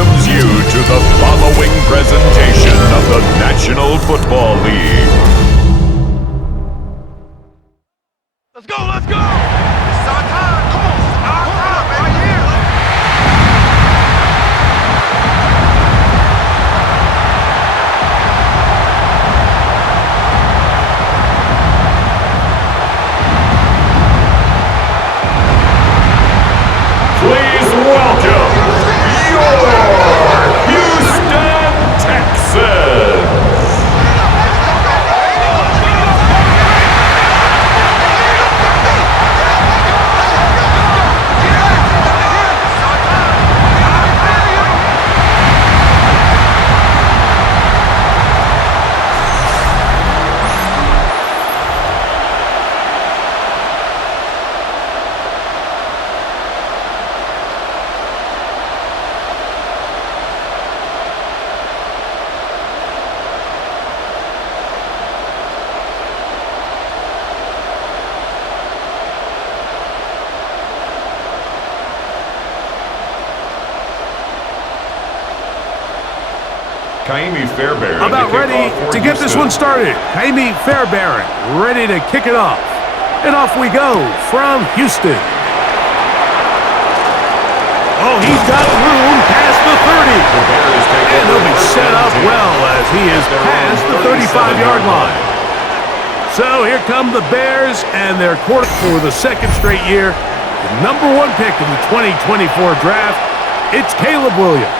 welcomes you to the following presentation of the National Football League. Let's go, let's go! It's our time, come on! It's our time, right here! Please welcome your Houston Texans! About ready to get this one started. Jaime Fairbairn ready to kick it off. And off we go from Houston. Oh, he's got room past the 30. And he'll be set up well as he is past the 35-yard line. So here come the Bears and their quarterback for the second straight year. The #1 pick in the 2024 draft, it's Caleb Williams.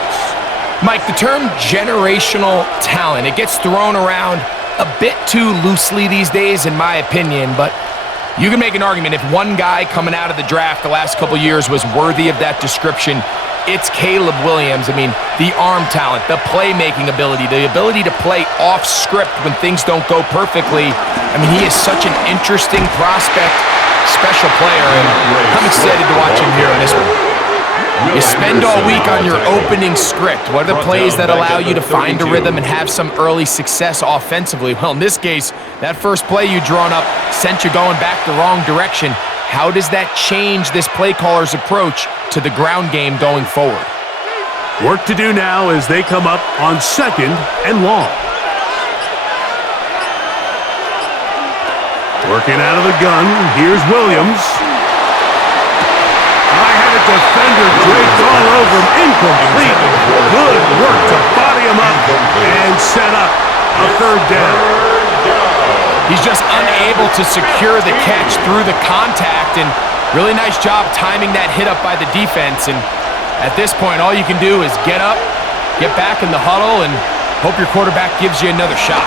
Mike, the term generational talent, it gets thrown around a bit too loosely these days, in my opinion, but you can make an argument if one guy coming out of the draft the last couple years was worthy of that description, it's Caleb Williams. I mean, the arm talent, the playmaking ability, the ability to play off script when things don't go perfectly. I mean, he is such an interesting prospect, special player, and I'm excited to watch him here in this one. You spend all week on your opening script. What are the plays that allow you to find a rhythm and have some early success offensively? Well, in this case, that first play you drawn up sent you going back the wrong direction. How does that change this play caller's approach to the ground game going forward? Work to do now as they come up on 2nd and long. Working out of the gun, here's Williams. Defender draped all over him, incomplete. Good work to body him up and set up a 3rd down. He's just unable to secure the catch through the contact, and really nice job timing that hit up by the defense. And at this point, all you can do is get up, get back in the huddle, and hope your quarterback gives you another shot.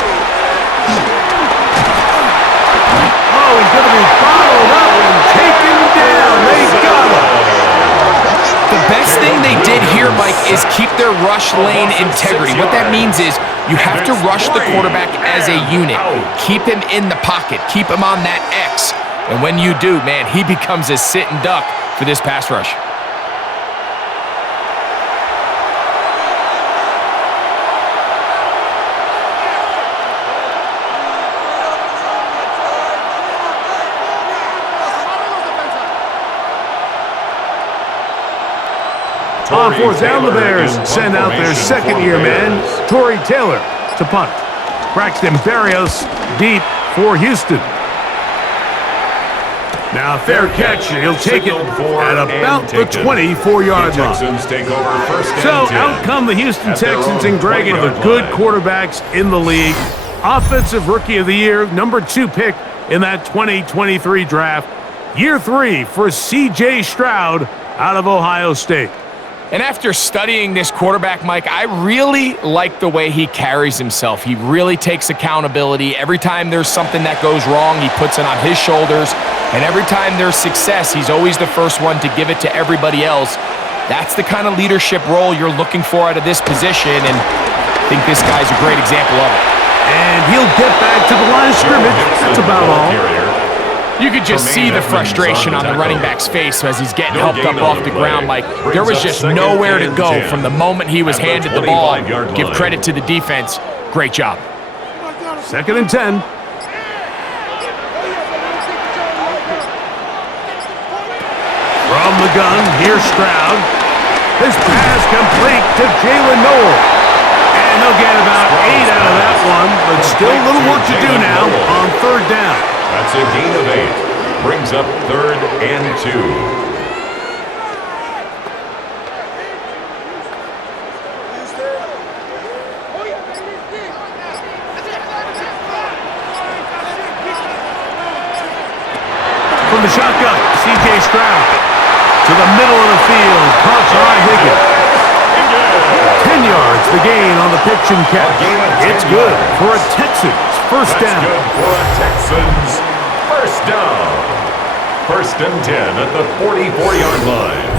Oh, he's going to be followed up and taken down. They got him. The best thing they did here, Mike, is keep their rush lane integrity. What that means is you have to rush the quarterback as a unit. Keep him in the pocket. Keep him on that X. And when you do, man, he becomes a sitting duck for this pass rush. On 4th down, the Bears send out their second-year man, Torrey Taylor, to punt. Braxton Berrios deep for Houston. Now, fair catch, and he'll take it at about the 24-yard line. So, out come the Houston Texans and Greg, one of the good quarterbacks in the league. Offensive Rookie of the Year, #2 pick in that 2023 draft. Year 3 for C.J. Stroud out of Ohio State. And after studying this quarterback, Mike, I really like the way he carries himself. He really takes accountability. Every time there's something that goes wrong, he puts it on his shoulders. And every time there's success, he's always the first one to give it to everybody else. That's the kind of leadership role you're looking for out of this position, and I think this guy's a great example of it. And he'll get back to the line of scrimmage. That's about all. You could just see the frustration on the running back's face as he's getting helped up off the ground. Like, there was just nowhere to go from the moment he was handed the ball. Give credit to the defense. Great job. 2nd and 10. From the gun, here's Stroud. This pass complete to Jalen Noel. And they'll get about 8 out of that one, but still a little work to do now on third down. That's a gain of 8. Brings up 3rd and 2. From the shotgun, C.J. Stroud to the middle of the field, caught by Higgins. 10 yards the gain on the pitch and catch. It's good for a Texans first down. That's good for a Texans first down. 1st and 10 at the 44-yard line.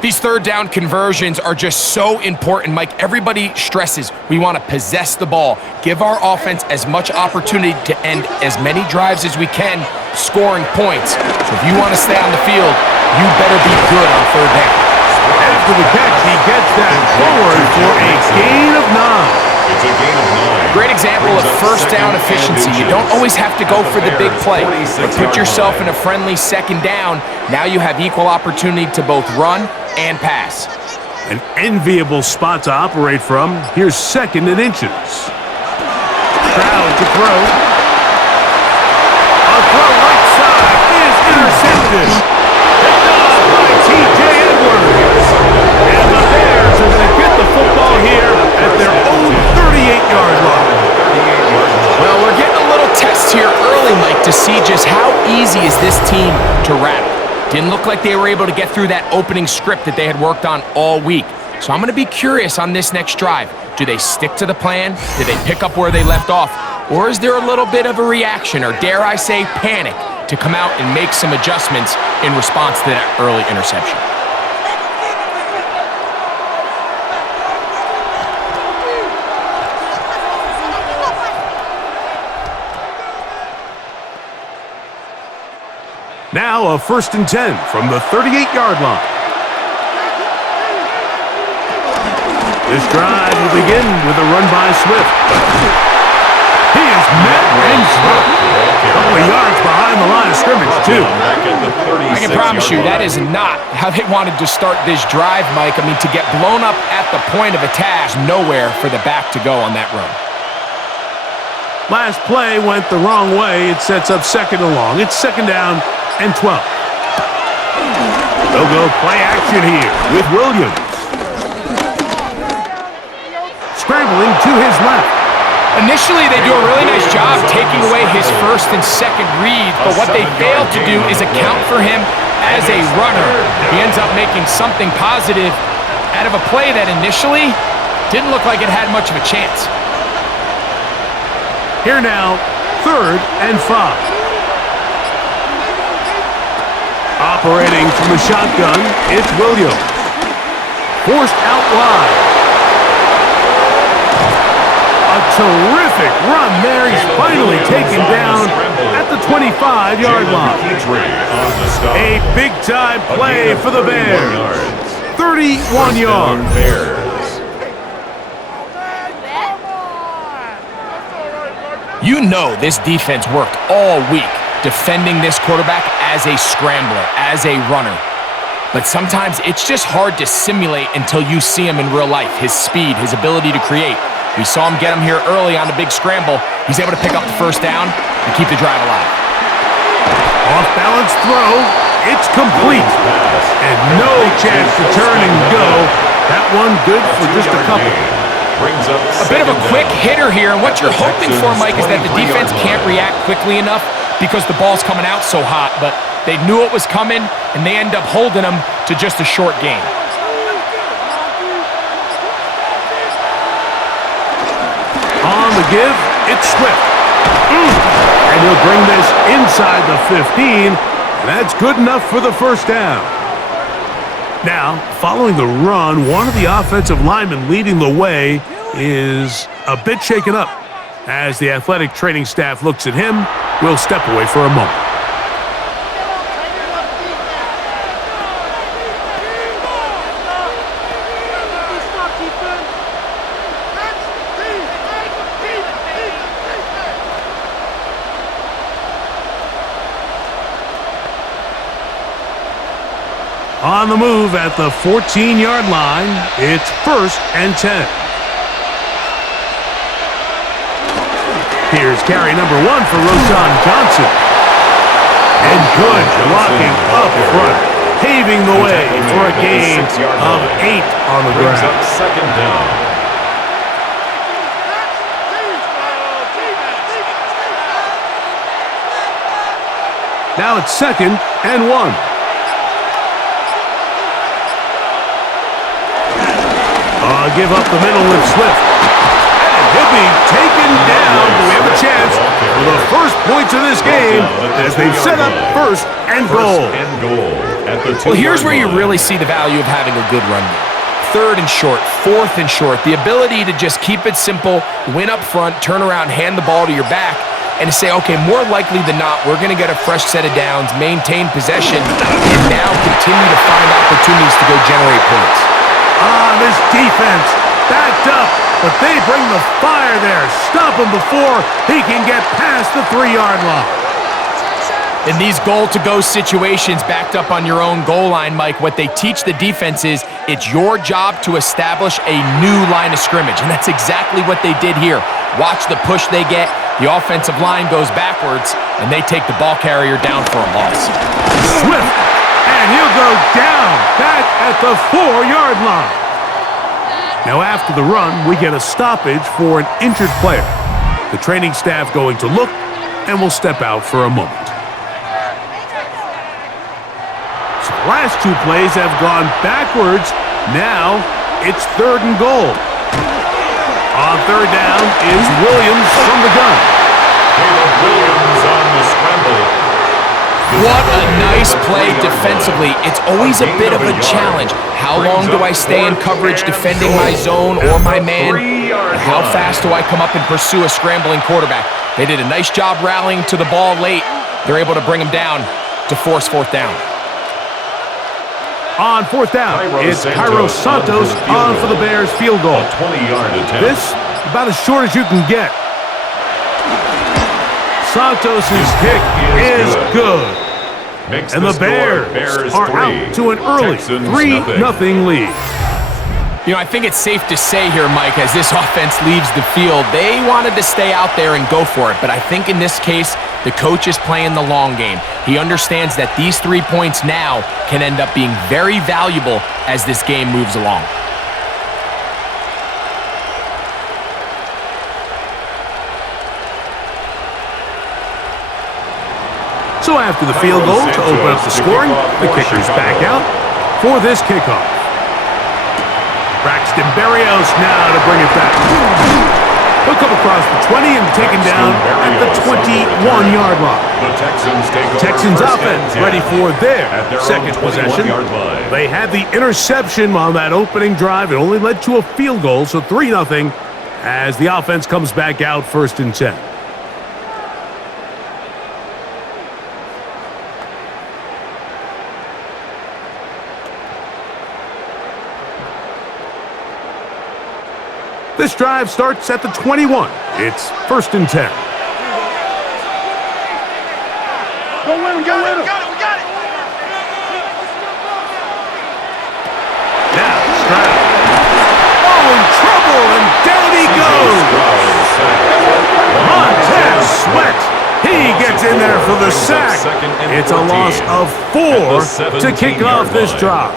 These third down conversions are just so important, Mike. Everybody stresses we want to possess the ball, give our offense as much opportunity to end as many drives as we can, scoring points. So if you want to stay on the field, you better be good on third down. After the catch, he gets that forward for a gain of 9. It's a gain of 9. Great example of first down efficiency. You don't always have to go for the big play, but put yourself in a friendly second down. Now you have equal opportunity to both run and pass. An enviable spot to operate from. Here's 2nd and inches. Stroud to throw. A throw right side is intercepted. Picked off by T.J. Edwards. And the Bears are going to get the football here at their own 38-yard line. Well, we're getting a little test here early, Mike, to see just how easy is this team to rattle. Didn't look like they were able to get through that opening script that they had worked on all week. So I'm going to be curious on this next drive. Do they stick to the plan? Do they pick up where they left off? Or is there a little bit of a reaction, or dare I say panic, to come out and make some adjustments in response to that early interception? Now a 1st and 10 from the 38-yard line. This drive will begin with a run by Swift. He is met and stopped. A couple of yards behind the line of scrimmage, too. I can promise you that is not how they wanted to start this drive, Mike. I mean, to get blown up at the point of attack, nowhere for the back to go on that run. Last play went the wrong way. It sets up 2nd and long. It's 2nd down and 12. They'll go play action here with Williams. Scrambling to his left. Initially, they do a really nice job taking away his 1st and 2nd read, but what they fail to do is account for him as a runner. He ends up making something positive out of a play that initially didn't look like it had much of a chance. Here now, 3rd and 5. Operating from the shotgun, it's Williams. Forced out wide. A terrific run there. He's finally taken down at the 25-yard line. A big-time play for the Bears. 31 yards. You know this defense worked all week defending this quarterback as a scrambler, as a runner. But sometimes it's just hard to simulate until you see him in real life. His speed, his ability to create. We saw him get him here early on the big scramble. He's able to pick up the 1st down and keep the drive alive. Off-balance throw. It's complete. And no chance to turn and go. That one good for just a couple. A bit of a quick hitter here, and what you're hoping for, Mike, is that the defense can't react quickly enough because the ball's coming out so hot, but they knew it was coming, and they end up holding them to just a short gain. On the give, it's Swift. And he'll bring this inside the 15. That's good enough for the 1st down. Now, following the run, one of the offensive linemen leading the way is a bit shaken up. As the athletic training staff looks at him, we'll step away for a moment. On the move at the 14-yard line, it's 1st and 10. Here's carry number 1 for Roshan Johnson. And good blocking up front, paving the way for a gain of 8 on the ground. Up 2nd down. Now it's 2nd and 1. Give up the middle with Swift. And he'll be taken down. We have a chance for the first points of this game as they've set up 1st and goal. Well, here's where you really see the value of having a good run game. 3rd and short, 4th and short. The ability to just keep it simple, win up front, turn around, hand the ball to your back, and to say, okay, more likely than not, we're going to get a fresh set of downs, maintain possession, and now continue to find opportunities to go generate points. This defense backed up, but they bring the fire there. Stop him before he can get past the 3-yard line. In these goal-to-go situations backed up on your own goal line, Mike, what they teach the defense is it's your job to establish a new line of scrimmage, and that's exactly what they did here. Watch the push they get. The offensive line goes backwards, and they take the ball carrier down for a loss. Swift, and he'll go down back at the 4-yard line. Now after the run, we get a stoppage for an injured player. The training staff going to look, and will step out for a moment. So the last 2 plays have gone backwards. Now it's 3rd and goal. On 3rd down is Williams from the gun. Caleb Williams on the scramble. What a nice play defensively. It's always a bit of a challenge. How long do I stay in coverage defending my zone or my man? And how fast do I come up and pursue a scrambling quarterback? They did a nice job rallying to the ball late. They're able to bring him down to force 4th down. On 4th down, it's Cairo Santos on for the Bears field goal. 20-yard attempt. This about as short as you can get. Santos' kick is good. And the Bears are out to an early 3-0 lead. You know, I think it's safe to say here, Mike, as this offense leaves the field, they wanted to stay out there and go for it. But I think in this case, the coach is playing the long game. He understands that these 3 points now can end up being very valuable as this game moves along. So after the field goal to open up the scoring, the kicker's back out for this kickoff. Braxton Berrios now to bring it back. He'll come across the 20 and taken down at the 21-yard line. The Texans offense ready for their 2nd possession. They had the interception on that opening drive. It only led to a field goal, so 3-0 as the offense comes back out 1st and 10. This drive starts at the 21. It's 1st and 10. Go win him, go win him. We got it. Now, Stroud. Oh, in trouble, and down he goes. Montez Sweat. He gets in there for the sack. It's a loss of 4 to kick off this drive.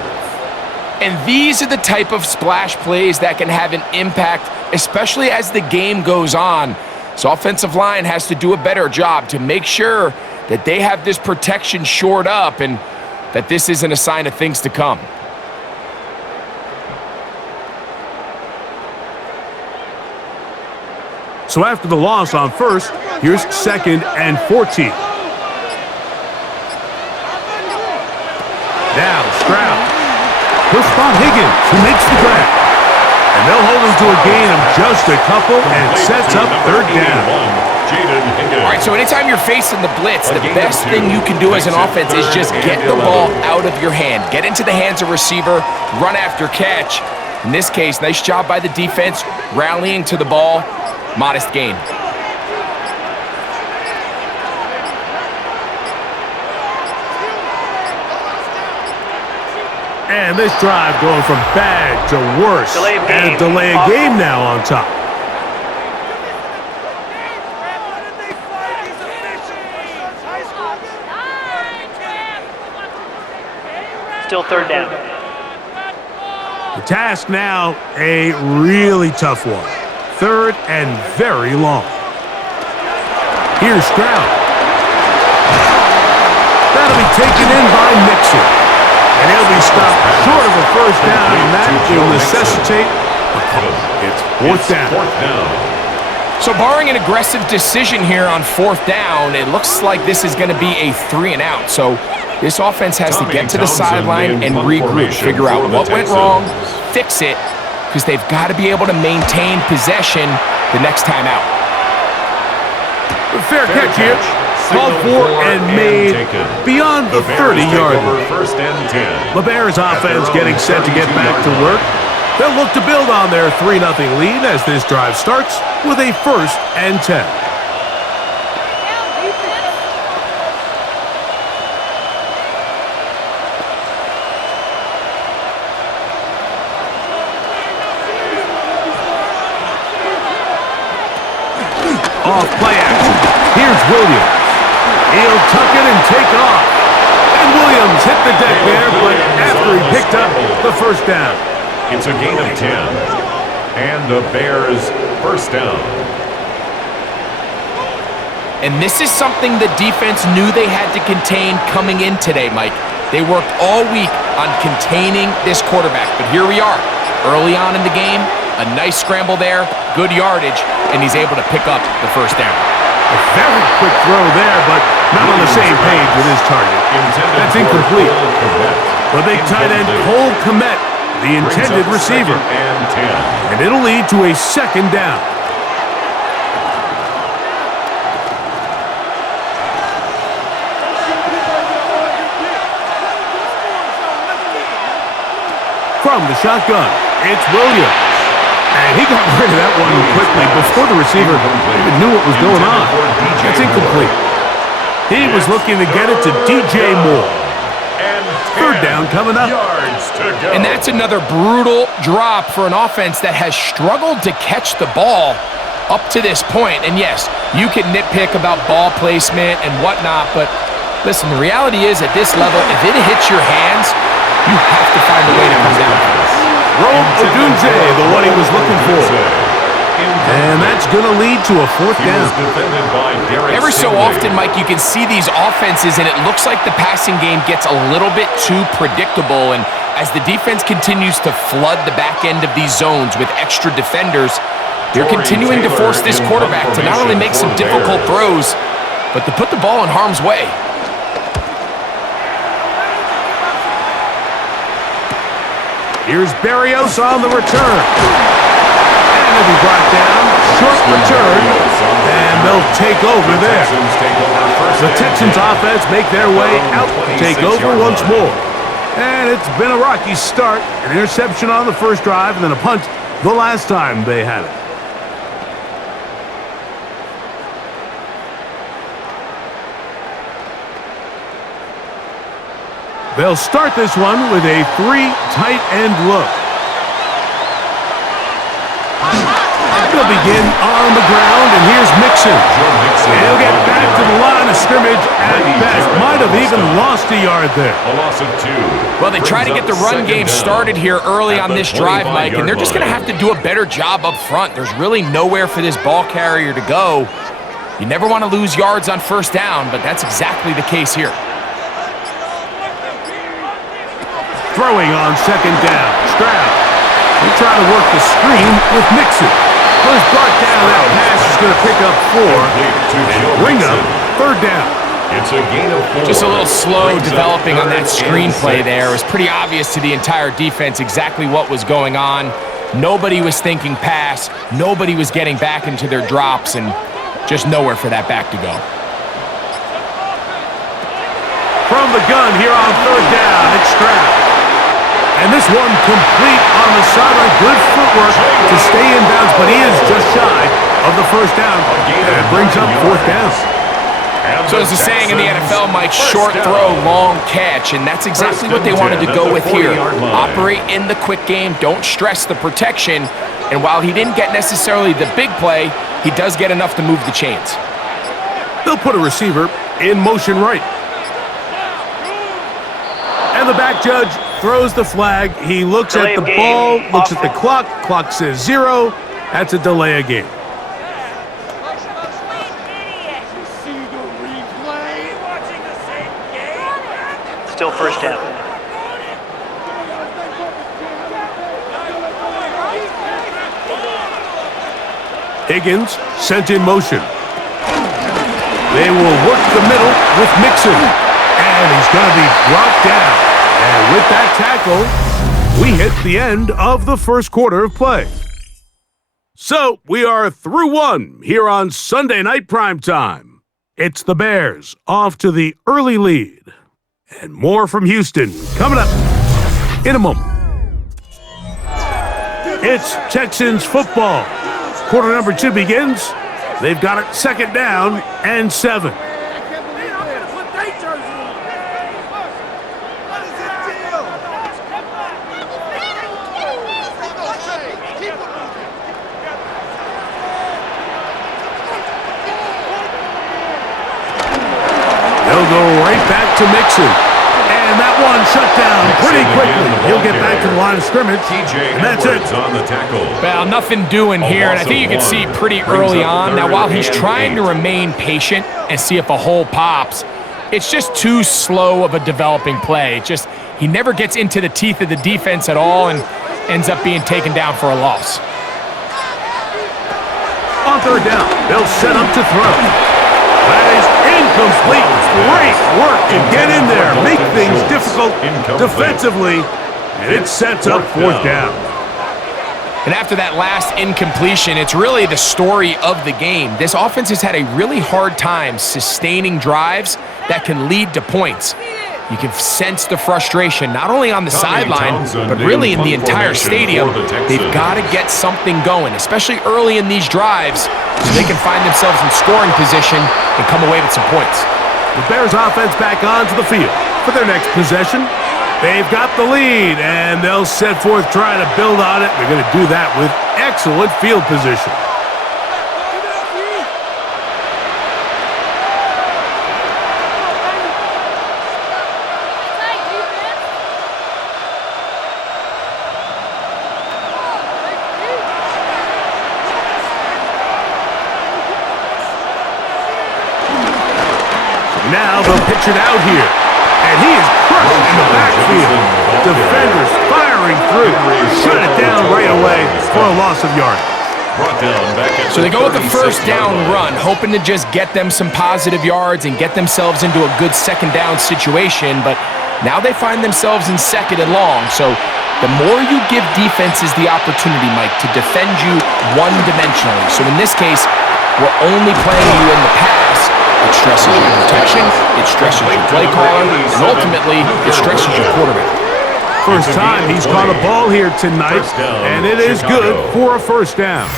And these are the type of splash plays that can have an impact, especially as the game goes on. So offensive line has to do a better job to make sure that they have this protection shored up and that this isn't a sign of things to come. So after the loss on 1st, here's 2nd and 14. Now Stroud. He'll spot Higgins, who makes the grab. And they'll hold him to a gain of just a couple and sets up 3rd down. All right, so anytime you're facing the blitz, the best thing you can do as an offense is just get the ball out of your hand. Get into the hands of receiver, run after catch. In this case, nice job by the defense, rallying to the ball, modest gain. And this drive going from bad to worse. Delay of And a game. delay of game now on top. Still third down. The task now, a really tough one. Third and very long. Here's Stroud. That'll be taken in by Mixon. And he'll be stopped short of a first down, and that will necessitate a punt. It's fourth down. So barring an aggressive decision here on fourth down, it looks like this is going to be a 3-and-out. So this offense has to get to the sideline and regroup, figure out what went wrong, fix it, because they've got to be able to maintain possession the next time out. Fair catch here. Called for and made beyond the 30-yard line. First and 10. The Bears offense getting set to get back to work. They'll look to build on their 3-0 lead as this drive starts with a first and 10. Off play action. Here's Williams. He'll tuck it and take off. And Williams hit the deck there, but after he picked up the first down. It's a gain of 10. And the Bears first down. And this is something the defense knew they had to contain coming in today, Mike. They worked all week on containing this quarterback, but here we are. Early on in the game, a nice scramble there, good yardage, and he's able to pick up the first down. A very quick throw there, but not on the same page with his target. That's incomplete. The big tight end, Cole Kmet, the intended receiver. And it'll lead to a second down. From the shotgun, it's Williams. And he got rid of that one quickly before the receiver even knew what was going on. That's incomplete. He was looking to get it to DJ Moore. Third down coming up. And that's another brutal drop for an offense that has struggled to catch the ball up to this point. And yes, you can nitpick about ball placement and whatnot, but listen, the reality is at this level, if it hits your hands, you have to find a way to come down. Rome Odunze, the one he was looking for. And that's going to lead to a fourth down. Every so often, Mike, you can see these offenses, and it looks like the passing game gets a little bit too predictable. And as the defense continues to flood the back end of these zones with extra defenders, they're continuing to force this quarterback to not only make some difficult throws, but to put the ball in harm's way. Here's Berrios on the return. And he'll be brought down. Short return. And they'll take over there. The Texans offense make their way out to take over once more. And it's been a rocky start. An interception on the first drive and then a punt the last time they had it. They'll start this one with a 3 tight end look. They'll begin on the ground, and here's Mixon. He'll get back to the line of scrimmage at best. Might have even lost a yard there. A loss of 2. Well, they try to get the run game started here early on this drive, Mike, and they're just going to have to do a better job up front. There's really nowhere for this ball carrier to go. You never want to lose yards on first down, but that's exactly the case here. Throwing on second down. Stroud. They try to work the screen with Mixon. First brought down, that pass is going to pick up 4. And bring up third down. It's a gain of 4. Just a little slow developing on that screenplay there. It was pretty obvious to the entire defense exactly what was going on. Nobody was thinking pass. Nobody was getting back into their drops, and just nowhere for that back to go. From the gun here on third down, it's Stroud. And this one complete on the sideline. Good footwork to stay in bounds, but he is just shy of the first down. And it brings up fourth down. So there's a saying in the NFL, Mike, short throw, long catch, and that's exactly what they wanted to go with here. Operate in the quick game, don't stress the protection, and while he didn't get necessarily the big play, he does get enough to move the chains. They'll put a receiver in motion right. And the back judge throws the flag. He looks at the ball, looks at the clock. Clock says 0. That's a delay of game. Still first down. Higgins sent in motion. They will work the middle with Mixon. And he's going to be brought down. And with that tackle, we hit the end of the first quarter of play. So we are through one here on Sunday Night Primetime. It's the Bears off to the early lead. And more from Houston coming up in a moment. It's Texans football. Quarter number 2 begins. They've got it 2nd down and 7. They'll go right back to Mixon. And that one shut down pretty quickly. He'll get back to the line of scrimmage, and that's it. On the tackle. Well, nothing doing here, and I think you can see pretty early on. Now, while he's trying to remain patient and see if a hole pops, it's just too slow of a developing play. It just, he never gets into the teeth of the defense at all and ends up being taken down for a loss. On 3rd down, they'll set up to throw. That is incomplete. Great work to get in there, make things difficult defensively, and it sets up 4th down. And after that last incompletion, it's really the story of the game. This offense has had a really hard time sustaining drives that can lead to points. You can sense the frustration, not only on the sideline, but really in the entire stadium. They've got to get something going, especially early in these drives, so they can find themselves in scoring position and come away with some points. The Bears offense back onto the field for their next possession. They've got the lead, and they'll set forth trying to build on it. They're going to do that with excellent field position. Now they'll pitch it out here. And he is crushed in the backfield. Defenders firing through. Shut it down right away for a loss of yardage. So they go with the 1st down run, hoping to just get them some positive yards and get themselves into a good 2nd down situation. But now they find themselves in 2nd and long. So the more you give defenses the opportunity, Mike, to defend you one-dimensionally. So in this case, we're only playing you in the pass. It stresses your protection, it stresses your play caller, and ultimately, it stresses your quarterback. First time he's caught a ball here tonight, and it is good for a 1st down.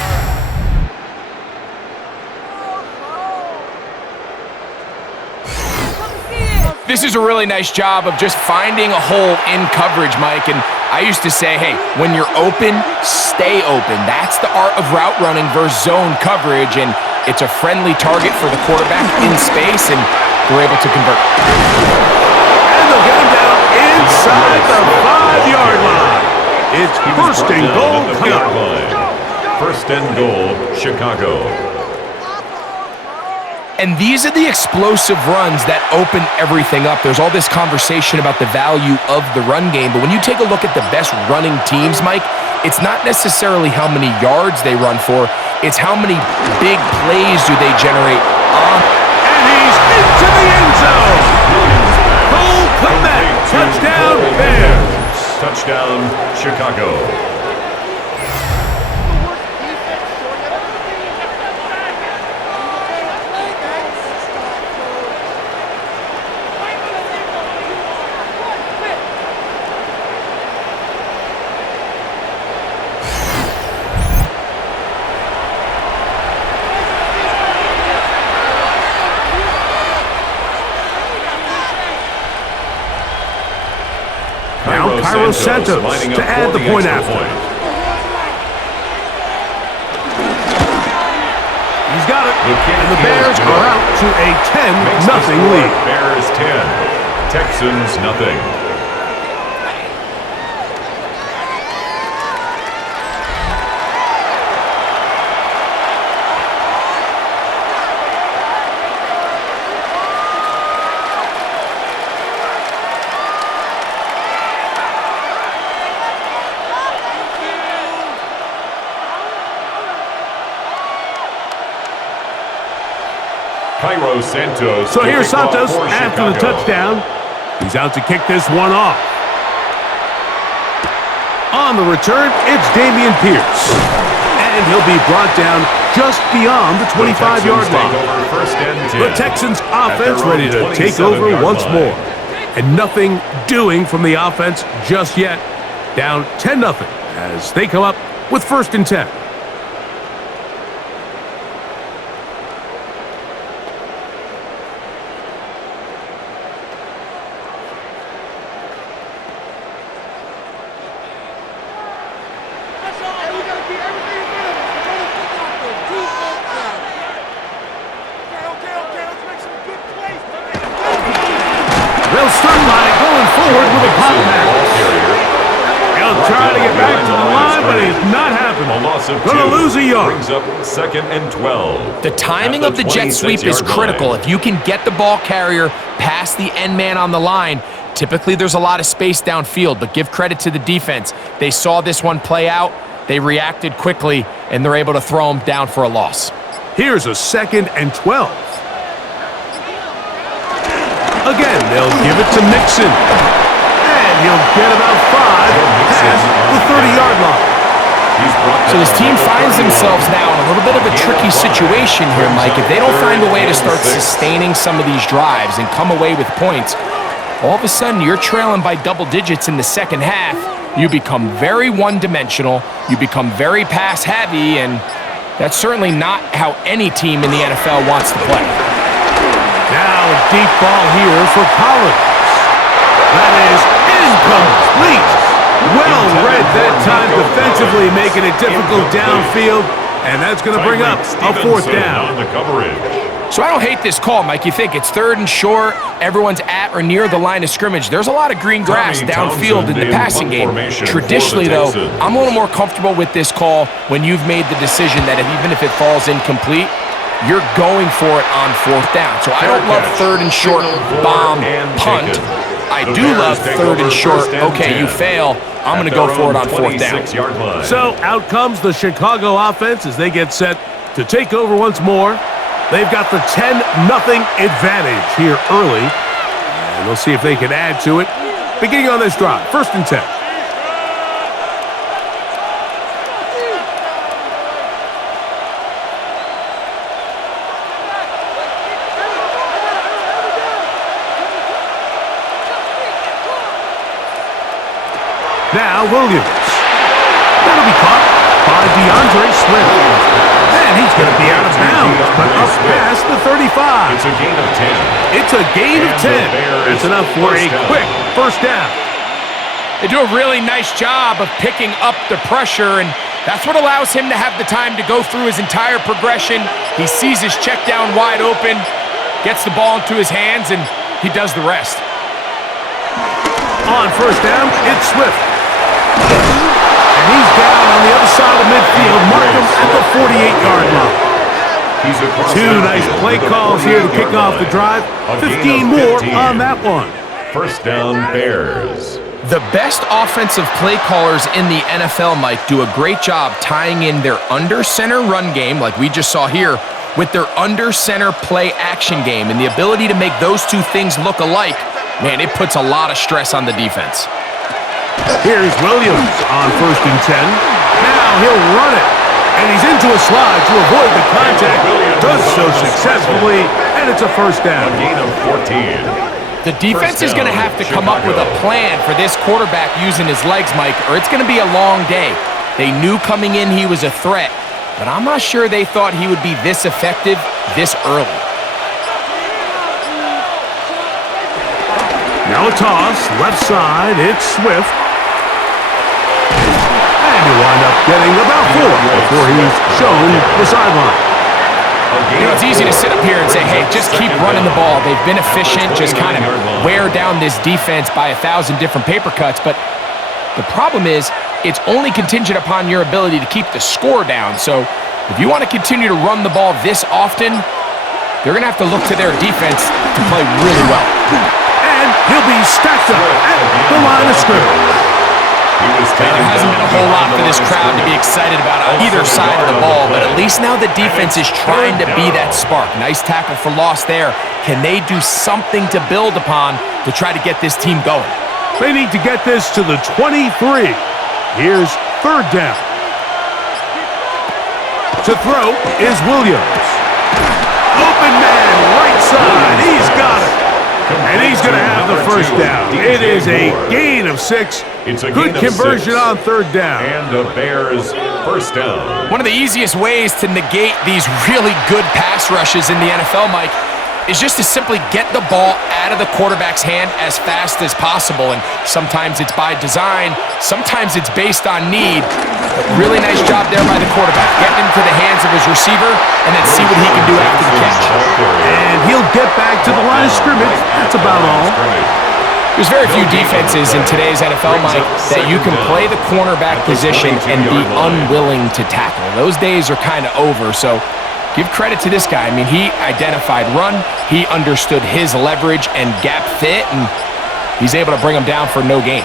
This is a really nice job of just finding a hole in coverage, Mike. And I used to say, hey, when you're open, stay open. That's the art of route running versus zone coverage. And it's a friendly target for the quarterback in space, and they're able to convert. And they'll get him down inside the 5-yard line. It's 1st and goal. 1st and goal, Chicago. And these are the explosive runs that open everything up. There's all this conversation about the value of the run game, but when you take a look at the best running teams, Mike, it's not necessarily how many yards they run for, it's how many big plays do they generate on. And he's into the end zone. Cole Kmet, touchdown Bears. Touchdown Chicago. Now Cairo Santos to add the point after. He's got it, and the Bears are out to a 10-0 lead. Bears 10, Texans nothing. Cairo Santos. So here's Santos after the touchdown. He's out to kick this one off. On the return, it's Dameon Pierce. And he'll be brought down just beyond the 25-yard line. The Texans offense ready to take over once more. And nothing doing from the offense just yet. Down 10-0 as they come up with 1st and 10. They'll start by going forward with a pop pass. He'll try to get back to the line, but it's not happening. Going to lose a yard. Brings up 2nd and 12. The timing of the jet sweep is critical. If you can get the ball carrier past the end man on the line, typically there's a lot of space downfield, but give credit to the defense. They saw this one play out, they reacted quickly, and they're able to throw him down for a loss. Here's a 2nd and 12. Again, they'll give it to Mixon. And he'll get about 5 past the 30-yard line. So this team finds themselves now in a little bit of a tricky situation here, Mike. If they don't find a way to start sustaining some of these drives and come away with points, all of a sudden you're trailing by double digits in the second half. You become very one-dimensional. You become very pass-heavy, and that's certainly not how any team in the NFL wants to play. Now a deep ball here for Collins. That is incomplete. Well read that time defensively, making it difficult downfield, and that's going to bring up a 4th down. So I don't hate this call, Mike. You think it's 3rd and short, everyone's at or near the line of scrimmage. There's a lot of green grass downfield in the passing game. Traditionally, though, I'm a little more comfortable with this call when you've made the decision that even if it falls incomplete, you're going for it on 4th down. So I don't love 3rd and short, bomb, punt. I do love 3rd and short, okay, you fail, I'm going to go for it on 4th down. So out comes the Chicago offense as they get set to take over once more. They've got the 10-0 advantage here early. And we'll see if they can add to it. Beginning on this drive, 1st and 10. Now Williams. That'll be caught by DeAndre Swift. And he's going to be out of bounds, but up past the 35. It's a gain of 10. It's a gain of 10. That's enough for a quick 1st down. They do a really nice job of picking up the pressure, and that's what allows him to have the time to go through his entire progression. He sees his check down wide open, gets the ball into his hands, and he does the rest. On 1st down, it's Swift. And he's down on the other side of midfield. Mark him at the 48-yard line. 2 nice play calls here to kick off the drive. 15 more on that one. 1st down, Bears. The best offensive play callers in the NFL, Mike, do a great job tying in their under-center run game, like we just saw here, with their under-center play action game. And the ability to make those two things look alike, man, it puts a lot of stress on the defense. Here's Williams on 1st and 10. Now he'll run it. And he's into a slide to avoid the contact. Does so successfully, and it's a 1st down. A gain of 14. The defense is going to have to come up with a plan for this quarterback using his legs, Mike, or it's going to be a long day. They knew coming in he was a threat, but I'm not sure they thought he would be this effective this early. Now Now a toss, left side, it's Swift. And you wind up getting about 4 before he's shown the sideline. You know, it's easy to sit up here and say, hey, just keep running the ball. They've been efficient, just kind of wear down this defense by 1,000 different paper cuts. But the problem is, it's only contingent upon your ability to keep the score down. So if you want to continue to run the ball this often, they're going to have to look to their defense to play really well. And he'll be stacked up at the line of scrimmage. There hasn't been a whole lot for this crowd to be excited about on either side of the ball, but at least now the defense is trying to be that spark. Nice tackle for loss there. Can they do something to build upon to try to get this team going? They need to get this to the 23. Here's third down. To throw is Williams. Open man, right side. He's got it. And he's going to have the first down. It is a gain of 6. Good conversion on third down. And the Bears first down. One of the easiest ways to negate these really good pass rushes in the NFL, Mike, is just to simply get the ball out of the quarterback's hand as fast as possible. And sometimes it's by design, sometimes it's based on need. But really nice job there by the quarterback, getting into the hands of his receiver and then see what he can do after the catch. And he'll get back to the line of scrimmage. That's about all. There's very few defenses in today's NFL, Mike, that you can play the cornerback position and be unwilling to tackle. Those days are kind of over, so give credit to this guy. I mean, he identified run, he understood his leverage and gap fit, and he's able to bring him down for no gain.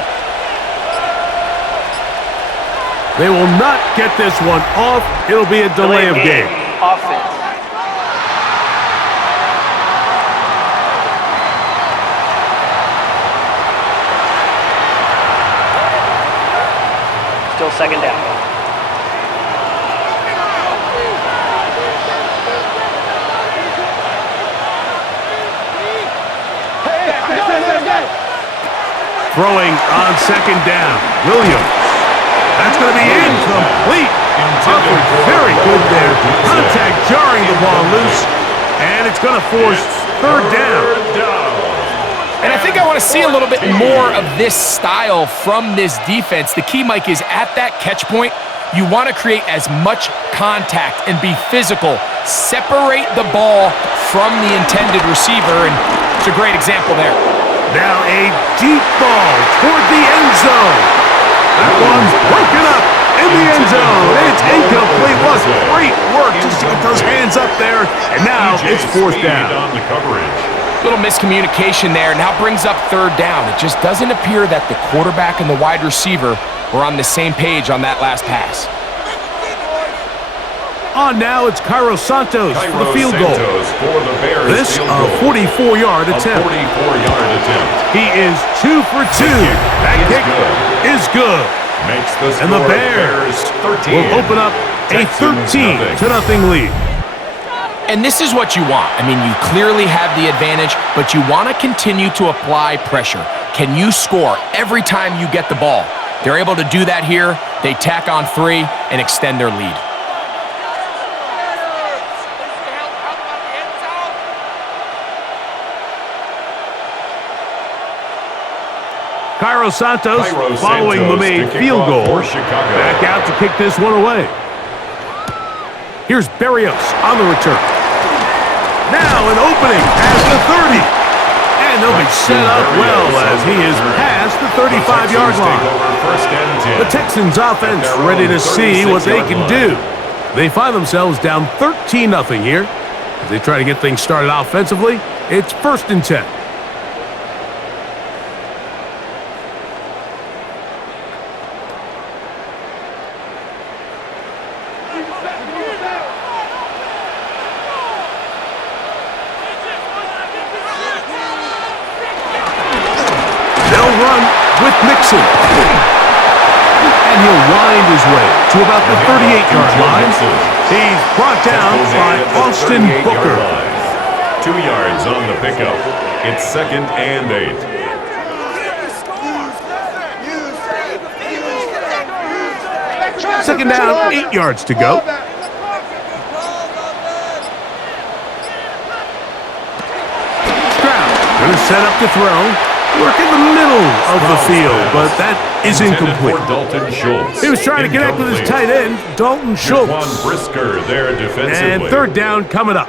They will not get this one off. It'll be a delay of game. Offense. Still second down. Throwing on second down. Williams. That's going to be incomplete. Very good there. Contact jarring the ball loose. And it's going to force third down. And I think I want to see a little bit more of this style from this defense. The key, Mike, is at that catch point, you want to create as much contact and be physical. Separate the ball from the intended receiver, and it's a great example there. Now a deep ball toward the end zone. That one's broken up in the end zone. It's incomplete. Was great work just to get those hands up there. And now it's fourth down. On the coverage. Little miscommunication there. Now brings up third down. It just doesn't appear that the quarterback and the wide receiver were on the same page on that last pass. On now, it's Cairo Santos for the field goal. For the Bears This a 44-yard attempt. 44-yard attempt. He is 2 for 2. That kick is good. Makes the score And the Bears 13. will open up a 13-0 lead. And this is what you want. I mean, you clearly have the advantage, but you want to continue to apply pressure. Can you score every time you get the ball? They're able to do that here. They tack on 3 and extend their lead. Cairo Santos following the made field goal. Back out to kick this one away. Here's Berrios on the return. Now an opening as the 30. And they'll be set up well as he is past the 35-yard line. The Texans offense ready to see what they can do. They find themselves down 13-0 here. As they try to get things started offensively, it's 1st and 10. Mixon. And he'll wind his way to about the 38-yard line. He's brought down by Austin Booker. 2 yards on the pickup. It's 2nd and 8. Second down, 8 yards to go. Stroud going to set up to throw. Work in the middle of the field, but that is incomplete. He was trying to connect with his tight end, Dalton Schultz. And third down coming up.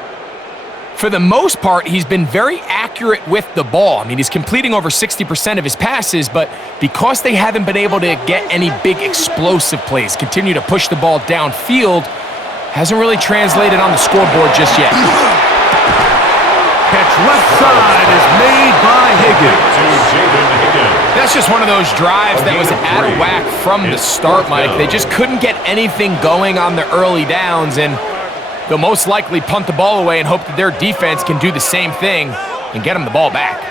For the most part, he's been very accurate with the ball. I mean, he's completing over 60% of his passes, but because they haven't been able to get any big explosive plays, continue to push the ball downfield, hasn't really translated on the scoreboard just yet. Catch left side is made by Higgins. That's just one of those drives that was out of whack from the start, Mike. They just couldn't get anything going on the early downs, and they'll most likely punt the ball away and hope that their defense can do the same thing and get them the ball back.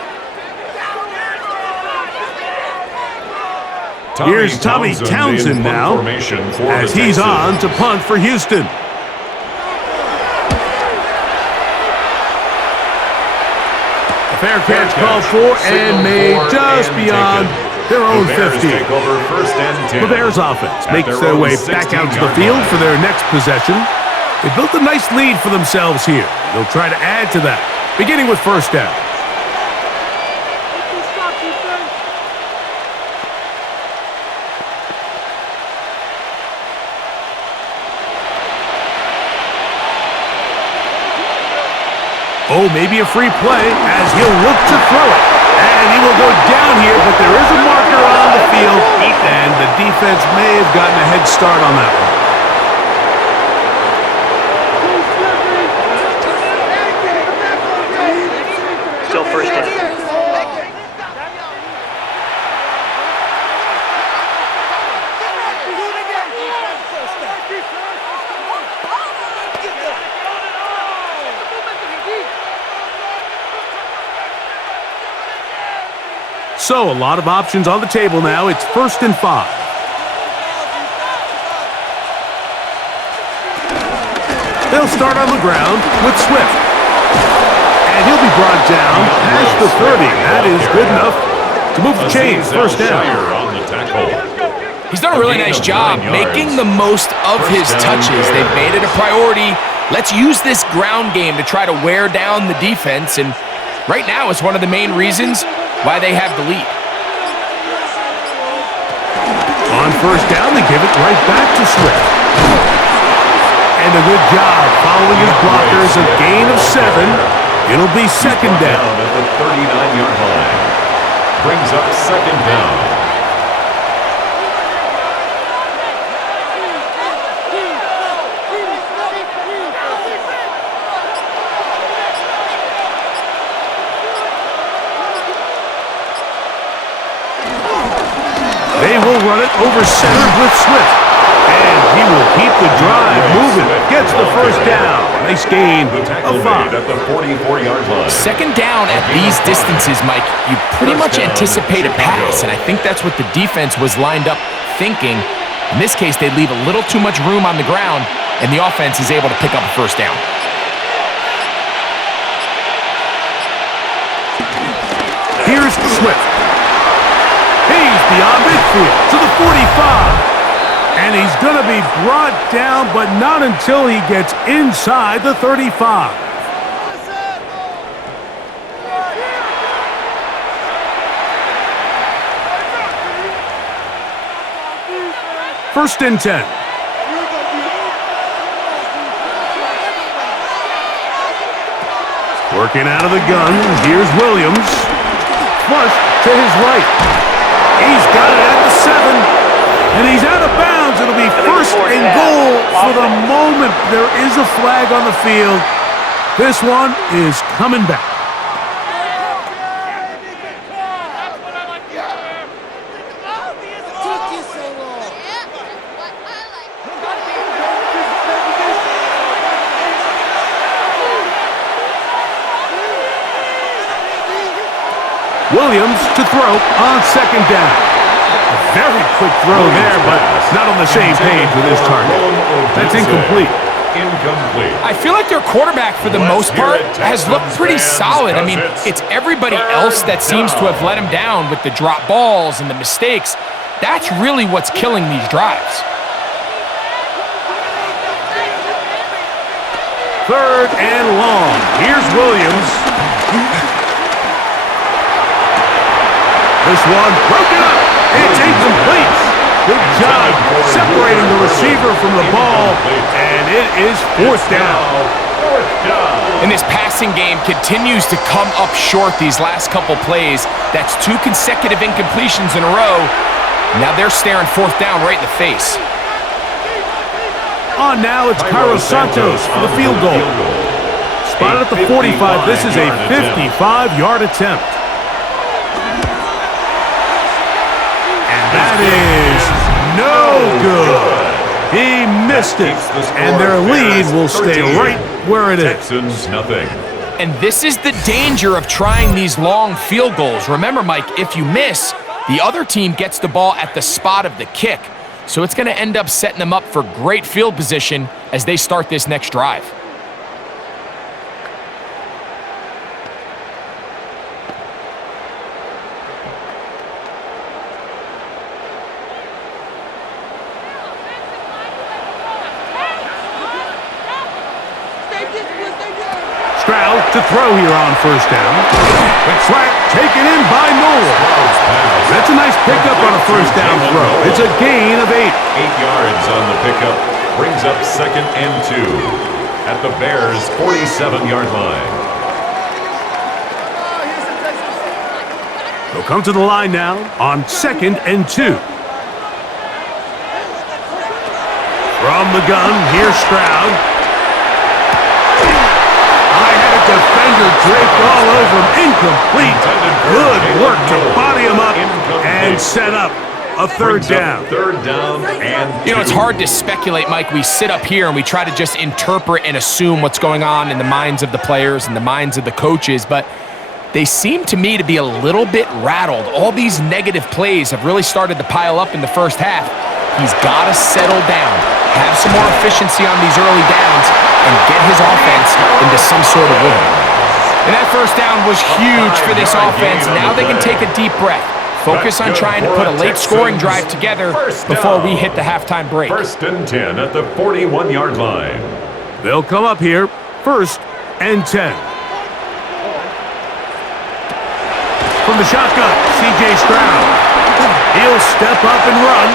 Here's Tommy Townsend now, as he's on to punt for Houston. A fair catch called for and made just beyond their own 50. The Bears offense makes their way back out to the field for their next possession. They built a nice lead for themselves here. They'll try to add to that, beginning with first down. Oh, maybe a free play as he'll look to throw it. And he will go down here, but there is a marker on the field, and the defense may have gotten a head start on that one. Still first down. So, a lot of options on the table now. It's 1st and 5. They'll start on the ground with Swift. And he'll be brought down past the 30. That is good enough to move the chains. First down. He's done a really nice job making the most of his touches. They've made it a priority. Let's use this ground game to try to wear down the defense. And right now it's one of the main reasons why they have the lead. On first down, they give it right back to Swift. And a good job following his blockers, a gain of 7. It'll be second down. At the 39-yard line. Brings up second down. They will run it over center with Swift. And he will keep the drive moving. Gets the first down. Nice gain of 5. At the 44-yard line. Second down at these distances, Mike, you pretty much anticipate a pass, and I think that's what the defense was lined up thinking. In this case, they leave a little too much room on the ground, and the offense is able to pick up a first down. Here's Swift. He's beyond midfield to the 45. And he's going to be brought down, but not until he gets inside the 35. First and 10. Working out of the gun. Here's Williams. Flush to his right. He's got it at the 7. And he's out of bounds. It'll be first and goal for the moment. There is a flag on the field. This one is coming back. Williams to throw on second down. A very quick throw there, but not on the same page with his target. That's incomplete. I feel like their quarterback, for the most part, has looked pretty solid. I mean, it's everybody else that seems to have let him down with the drop balls and the mistakes. That's really what's killing these drives. Third and long. Here's Williams. This one broken up. It's incomplete. Good job separating the receiver from the ball, and it is fourth down. And this passing game continues to come up short these last couple plays. That's 2 consecutive incompletions in a row. Now they're staring fourth down right in the face. On now, it's Carlos Santos for the field goal. Spotted at the 45. This is a 55-yard attempt. And that is no good. He missed it, and their lead will stay right where it is. Texans nothing. And this is the danger of trying these long field goals. Remember, Mike, if you miss, the other team gets the ball at the spot of the kick. So it's going to end up setting them up for great field position as they start this next drive. Stroud to throw here on first down. The track taken in by Noel. That's a nice pickup on a first down throw. It's a gain of 8. 8 yards on the pickup. Brings up 2nd and 2 at the Bears' 47-yard line. They'll come to the line now on 2nd and 2. From the gun, here's Stroud. Defender draped all over him. Incomplete. Good work to body him up and set up a third down. Third down and 2. You know, it's hard to speculate, Mike. We sit up here and we try to just interpret and assume what's going on in the minds of the players and the minds of the coaches, but they seem to me to be a little bit rattled. All these negative plays have really started to pile up in the first half. He's got to settle down, have some more efficiency on these early downs, and get his offense into some sort of rhythm. And that first down was huge for this offense. Now they can take a deep breath. Focus on trying to put a late scoring drive together before we hit the halftime break. 1st and 10 at the 41-yard line. They'll come up here, 1st and 10. From the shotgun, C.J. Stroud. He'll step up and run.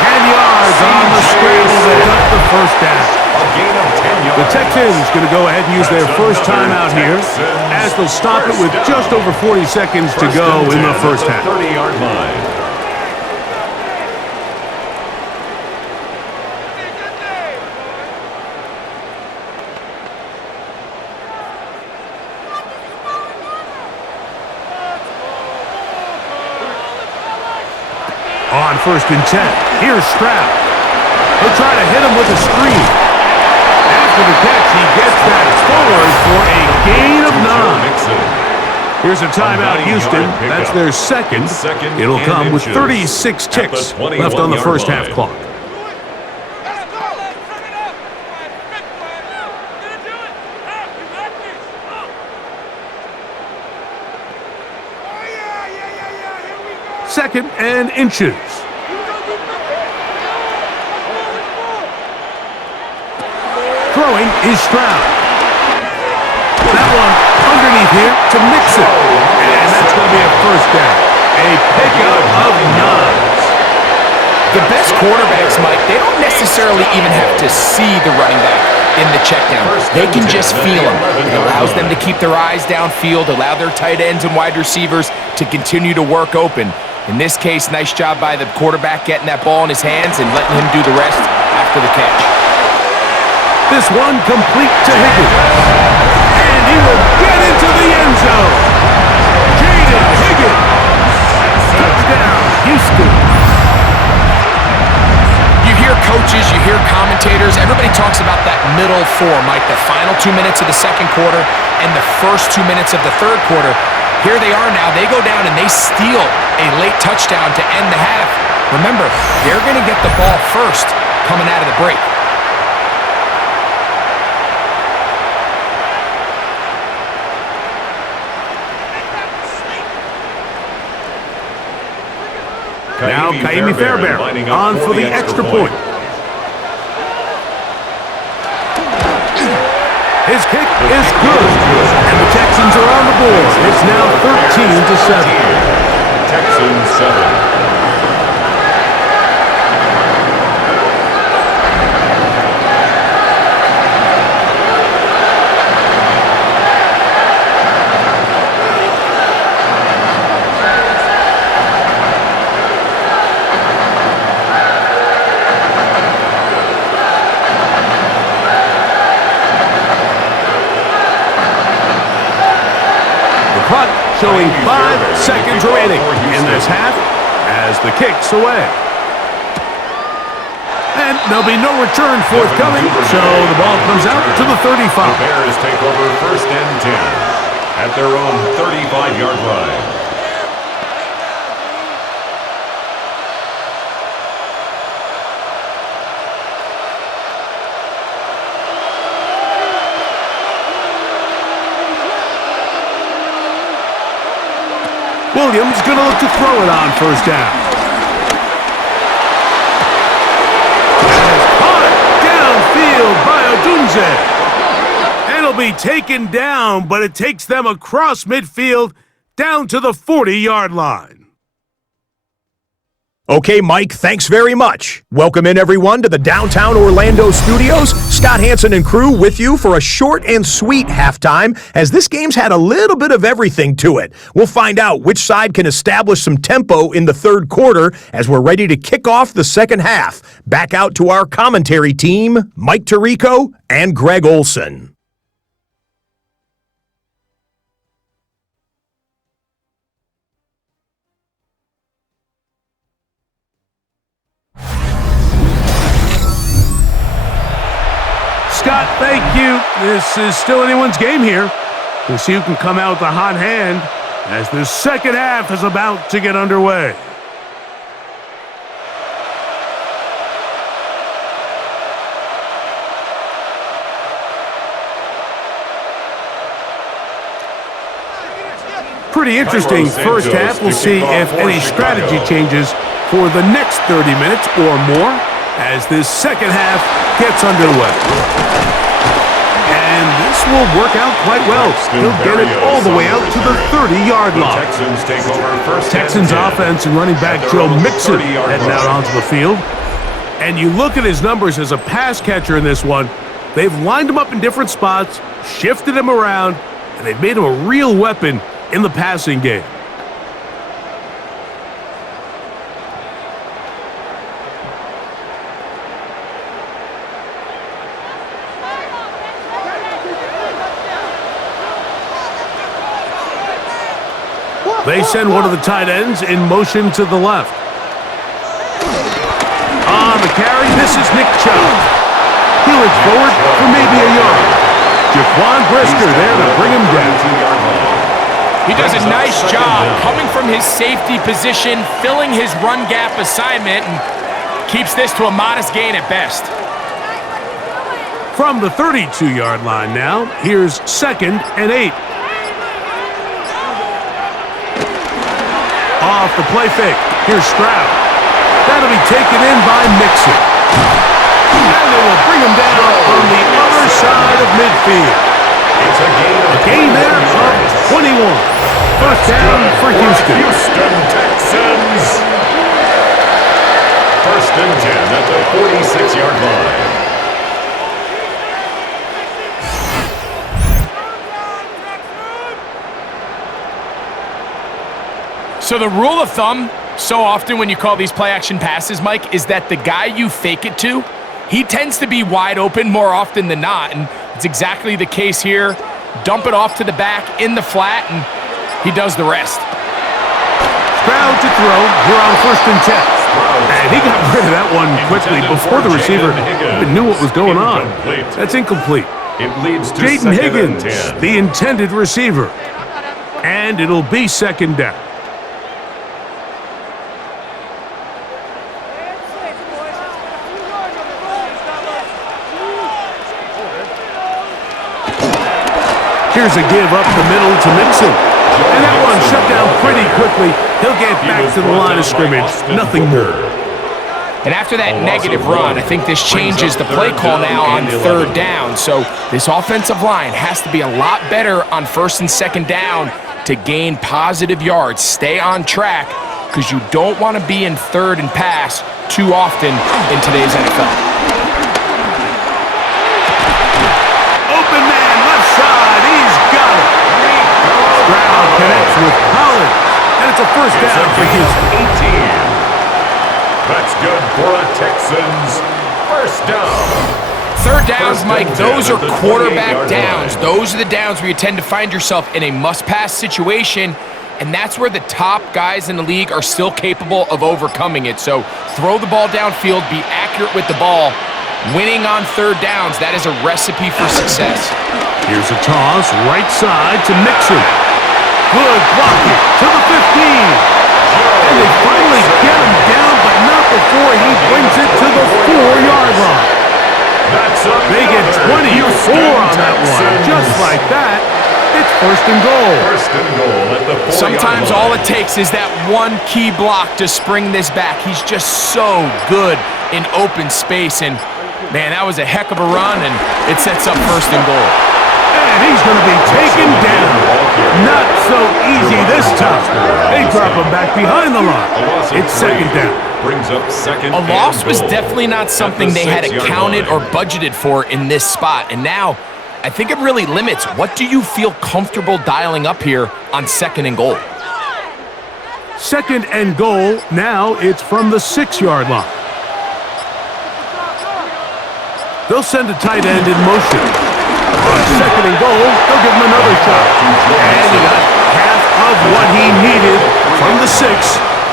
10 yards on the scramble to cut the first down. A gain of 10 yards. The Texans going to go ahead and use their first timeout here as they'll stop it with just over 40 seconds to go in the first half. 30-yard line. On 1st and 10, here's Stroud. He'll try to hit him with a screen. After the catch, he gets that forward for a gain of 9. Here's a timeout, Houston. That's their second. It'll come with 36 ticks left on the first half clock. Second and inches. Throwing is Stroud. That one underneath here to mix it. And that's going to be a first down. A pickup of 9. The best quarterbacks, Mike, they don't necessarily even have to see the running back in the check down. They can just feel him. It allows them to keep their eyes downfield, allow their tight ends and wide receivers to continue to work open. In this case, nice job by the quarterback getting that ball in his hands and letting him do the rest after the catch. This one complete to Higgins. And he will get into the end zone. Jaden Higgins. Touchdown, Houston. You hear coaches, you hear commentators, everybody talks about that middle four, Mike, the final 2 minutes of the second quarter and the first 2 minutes of the third quarter. Here they are now. They go down and they steal a late touchdown to end the half. Remember, they're going to get the ball first coming out of the break. Now Kaimi Fairbairn on for the extra point. His kick is good, and the Texans are on the board. It's now 13-7. Texans 7. Showing 5 seconds remaining in this half as the kick's away. And there'll be no return forthcoming, so the ball comes out to the 35. The Bears take over 1st and 10 at their own 35-yard line. Williams going to look to throw it on 1st down. Caught downfield by Odunze. And it'll be taken down, but it takes them across midfield down to the 40-yard line. Okay, Mike, thanks very much. Welcome in, everyone, to the downtown Orlando studios. Scott Hansen and crew with you for a short and sweet halftime, as this game's had a little bit of everything to it. We'll find out which side can establish some tempo in the 3rd quarter as we're ready to kick off the 2nd half. Back out to our commentary team, Mike Tirico and Greg Olson. Scott, thank you. This is still anyone's game here. We'll see who can come out with a hot hand as the 2nd half is about to get underway. Pretty interesting first half. We'll see if any strategy changes for the next 30 minutes or more as this 2nd half gets underway. And this will work out quite well. He'll get it all the way out to the 30-yard line. Texans offense and running back Joe Mixon heading out onto the field. And you look at his numbers as a pass catcher in this one. They've lined him up in different spots, shifted him around, and they've made him a real weapon in the passing game. They send one of the tight ends in motion to the left. On the carry, this is Nick Chubb. He looks forward for maybe a yard. Jaquan Brisker there to bring him down. He does a nice job coming from his safety position, filling his run gap assignment, and keeps this to a modest gain at best. From the 32-yard line now, here's 2nd and 8. Off the play fake. Here's Stroud. That'll be taken in by Mixon. And they will bring him down on the other side of midfield. It's a gain there of 21. 1st down for Houston. Houston Texans. 1st and 10 at the 46-yard line. So the rule of thumb, so often when you call these play-action passes, Mike, is that the guy you fake it to, he tends to be wide open more often than not, and it's exactly the case here. Dump it off to the back in the flat, and he does the rest. Stroud to throw. We're on 1st and 10. And he got rid of that one quickly before the receiver even knew what was going on. That's incomplete. It leads to Jaden 2nd Higgins, and 10. the intended receiver. And it'll be 2nd down. Here's a give up the middle to Mixon. And that one shut down pretty quickly. He'll get back to the line of scrimmage. Nothing more. And after that negative run, I think this changes the play call now on 3rd down. So this offensive line has to be a lot better on 1st and 2nd down to gain positive yards. Stay on track because you don't want to be in third and pass too often in today's NFL. Open man, left side, he's got it. Stroud connects with Collins, and it's a first down for Houston. 18. That's good for a Texans first down. Third downs, Mike, those are quarterback downs. Those are the downs where you tend to find yourself in a must-pass situation, and that's where the top guys in the league are still capable of overcoming it. So throw the ball downfield, be accurate with the ball. Winning on third downs, that is a recipe for success. Here's a toss, right side to Mixon. Good blocking to the 15. And they finally get him down, but not before he brings it to the 4-yard line. They get 24 on that one. Just like that, it's first and goal. First and goal at the 4-yard line. Sometimes all it takes is that one key block to spring this back. He's just so good in open space, and man, that was a heck of a run, and it sets up first and goal. And he's going to be taken down. Not so easy this time. They drop him back behind the line. It's second down. Brings up second. A loss was definitely not something they had accounted or budgeted for in this spot, and now I think it really limits. What do you feel comfortable dialing up here on second and goal? Second and goal. Now it's from the 6-yard line. They'll send a tight end in motion. On second and goal, they'll give him another shot. And he got half of what he needed from the 6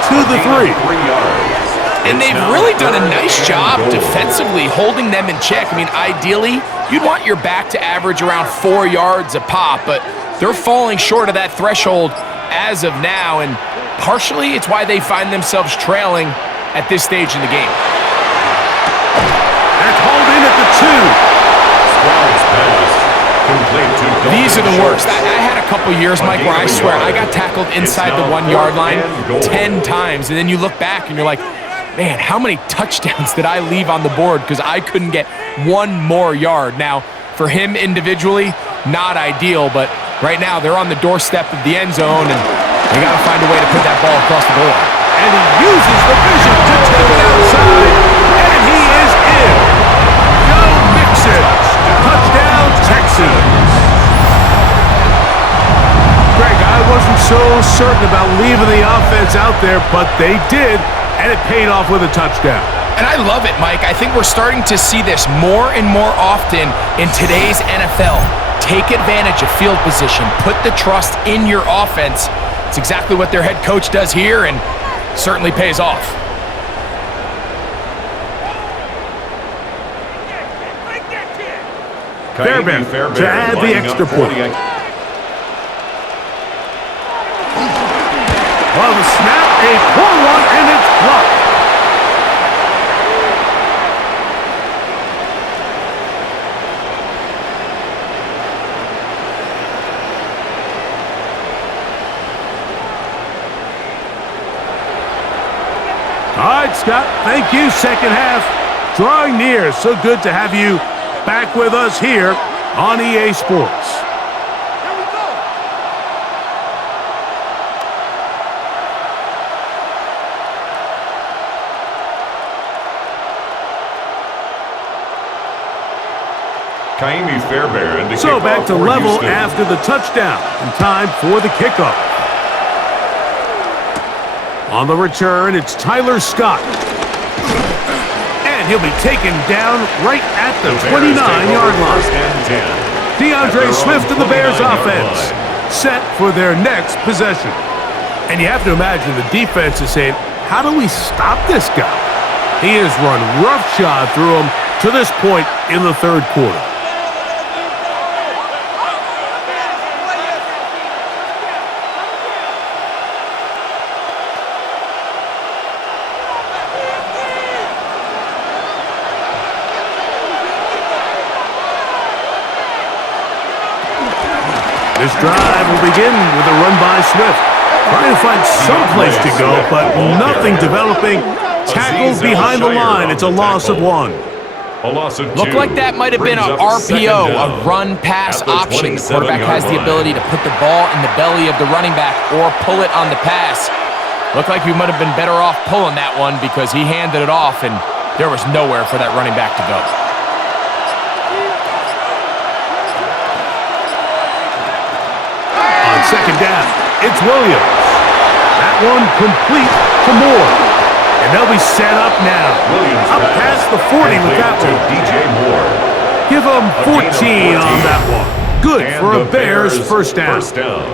to the 3. 3 yards. And they've really done a nice job defensively holding them in check. I mean, ideally, you'd want your back to average around 4 yards a pop, but they're falling short of that threshold as of now, and partially it's why they find themselves trailing at this stage in the game. That's hauled in at the 2. These are the worst. I had a couple years, Mike, where I swear I got tackled inside the 1-yard line 10 times, and then you look back and you're like, man, how many touchdowns did I leave on the board because I couldn't get one more yard? Now, for him individually, not ideal, but right now they're on the doorstep of the end zone, and they got to find a way to put that ball across the goal line. And he uses the vision to take it outside, and he is in. Go Mixon. Touchdown, Texans. Greg, I wasn't so certain about leaving the offense out there, but they did, and it paid off with a touchdown. And I love it, Mike. I think we're starting to see this more and more often in today's NFL. Take advantage of field position. Put the trust in your offense. It's exactly what their head coach does here, and certainly pays off. Fairbairn to add the extra point. Well, the snap, a poor one, and it's blocked. All right, Scott, thank you. Second half drawing near. So good to have you back with us here on EA Sports. Fairbairn to so kick back off to for level Houston. after the touchdown, and time for the kickoff. On the return, it's Tyler Scott. And he'll be taken down right at the 29-yard line. DeAndre Swift and the Bears offense set for their next possession. And you have to imagine the defense is saying, how do we stop this guy? He has run roughshod through him to this point in the third quarter. This drive will begin with a run by Swift. Trying to find some place to go, but nothing developing. Tackled behind the line. It's a loss of 1. A loss of 2. Looked like that might have been Brings a up second RPO, down a run-pass at the option. The 27-yard quarterback has the line. ability to put the ball in the belly of the running back or pull it on the pass. Looked like we might have been better off pulling that one because he handed it off, and there was nowhere for that running back to go. On second down, it's Williams. That one complete to Moore. And they'll be set up now. Williams Up past the 40 with that to one. DJ Moore. Give them 14 on that one. Good And for a the Bears first down. First down.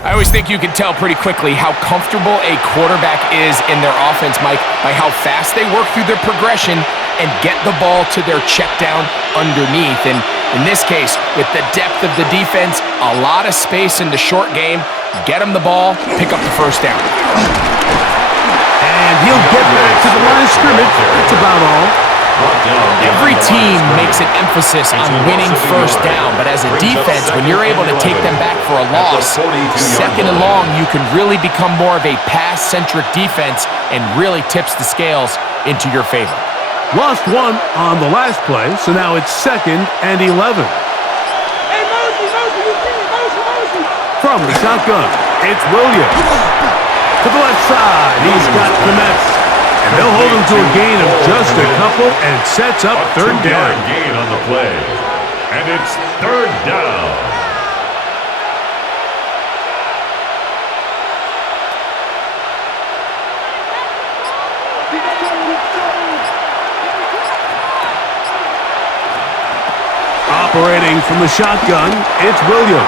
I always think you can tell pretty quickly how comfortable a quarterback is in their offense, Mike, by how fast they work through their progression and get the ball to their check down underneath. And in this case, with the depth of the defense, a lot of space in the short game, get them the ball, pick up the first down. And he'll get back to the line of scrimmage. That's about all. Every team makes an emphasis on winning first down, but as a defense, when you're able to take them back for a loss, second and long, you can really become more of a pass-centric defense and really tips the scales into your favor. Lost one on the last play, so now it's 2nd and 11. From the shotgun, it's Williams. To the left side, he's got the Mets. And they'll hold him to a gain of just a couple, and it sets up third down. Gain on the play. And it's third down. Operating from the shotgun, it's Williams.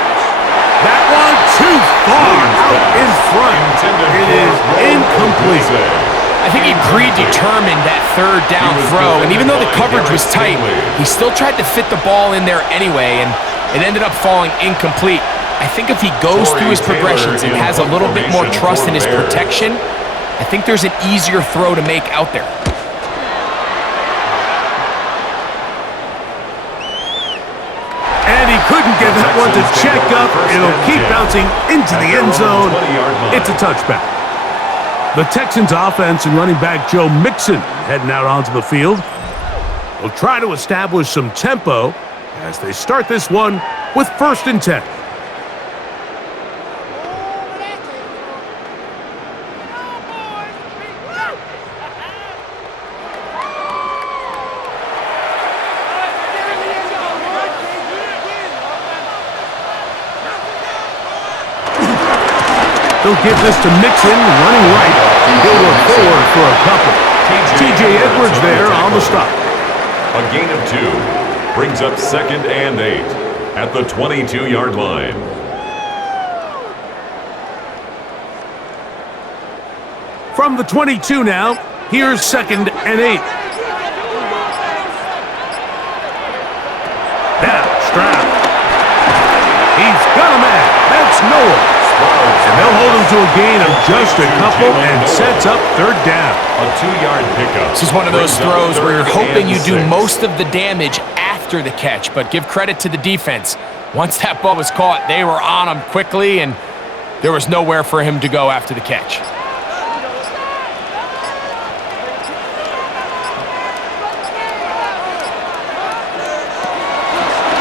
That one too far out in front. It is incomplete. I think he predetermined that third down throw, and even though the coverage was tight, he still tried to fit the ball in there anyway, and it ended up falling incomplete. I think if he goes through his progressions and has a little bit more trust in his protection, I think there's an easier throw to make out there. And he couldn't get that one to check up. It'll keep bouncing into the end zone. It's a touchback. The Texans offense and running back Joe Mixon heading out onto the field. They'll try to establish some tempo as they start this one with 1st and 10. They'll give this to Mixon, running right. He'll work forward for a couple. T.J. Edwards there on the stop. A gain of 2 brings up 2nd and 8 at the 22-yard line. From the 22 now, here's 2nd and 8. Now, Stroud. He's got a man. That's Noah. And they'll hold him to a gain of just a couple and sets up third down. A 2-yard pickup. This is one of those throws where you're hoping you do most of the damage after the catch, but give credit to the defense. Once that ball was caught, they were on him quickly, and there was nowhere for him to go after the catch.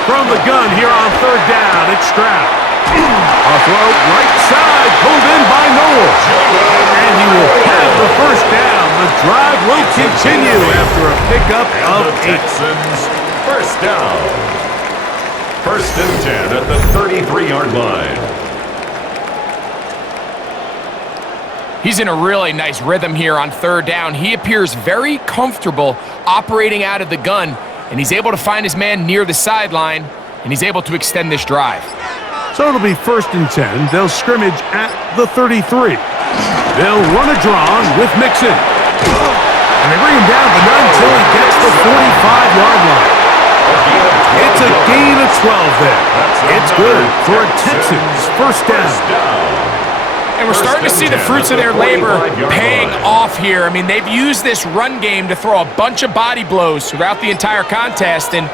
From the gun here on third down, it's Stroud. A throw right side, pulled in by Noah. And he will have the first down. The drive will continue after a pickup of 8. Texans first down. 1st and 10 at the 33-yard line. He's in a really nice rhythm here on third down. He appears very comfortable operating out of the gun, and he's able to find his man near the sideline, and he's able to extend this drive. So it'll be 1st and 10. They'll scrimmage at the 33. They'll run a draw with Mixon. And they bring him down, but not until he gets the 45-yard line. It's a gain of 12 there. It's good for a Texans first down. And we're starting to see the fruits of their labor paying off here. I mean, they've used this run game to throw a bunch of body blows throughout the entire contest, and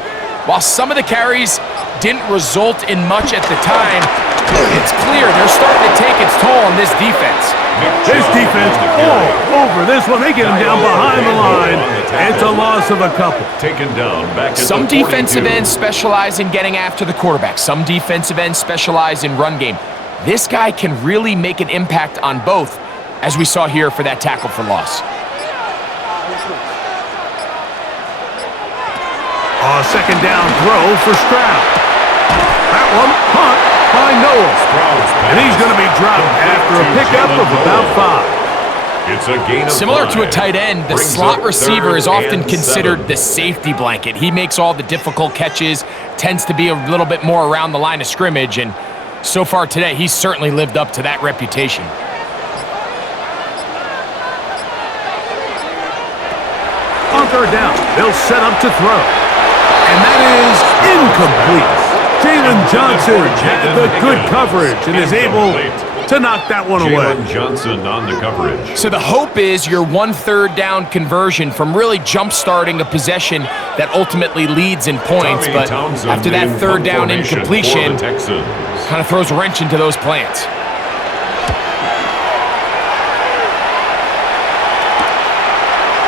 while some of the carries didn't result in much at the time, it's clear they're starting to take its toll on this defense. This defense all over this one. They get him down behind the line. It's a loss of a couple. Taken down back at Some the 42. defensive ends specialize in getting after the quarterback. Some defensive ends specialize in run game. This guy can really make an impact on both, as we saw here for that tackle for loss. Second down throw for Stroud. That one, punt by Noel. And he's going to be dropped after a pickup of about 5. It's a gain of Similar 5. to a tight end, the Brings slot up receiver is 3rd often and considered 7. the safety blanket. He makes all the difficult catches, tends to be a little bit more around the line of scrimmage, and so far today, he's certainly lived up to that reputation. On 3rd down, they'll set up to throw. And that is incomplete. Jalen Johnson had the good coverage and is able to knock that one away. Jalen Johnson on the coverage. So the hope is your 1/3 down conversion from really jump-starting a possession that ultimately leads in points, Tommy but Townsend after that in 3rd down formation incompletion, for the Texans. kind of throws a wrench into those plans.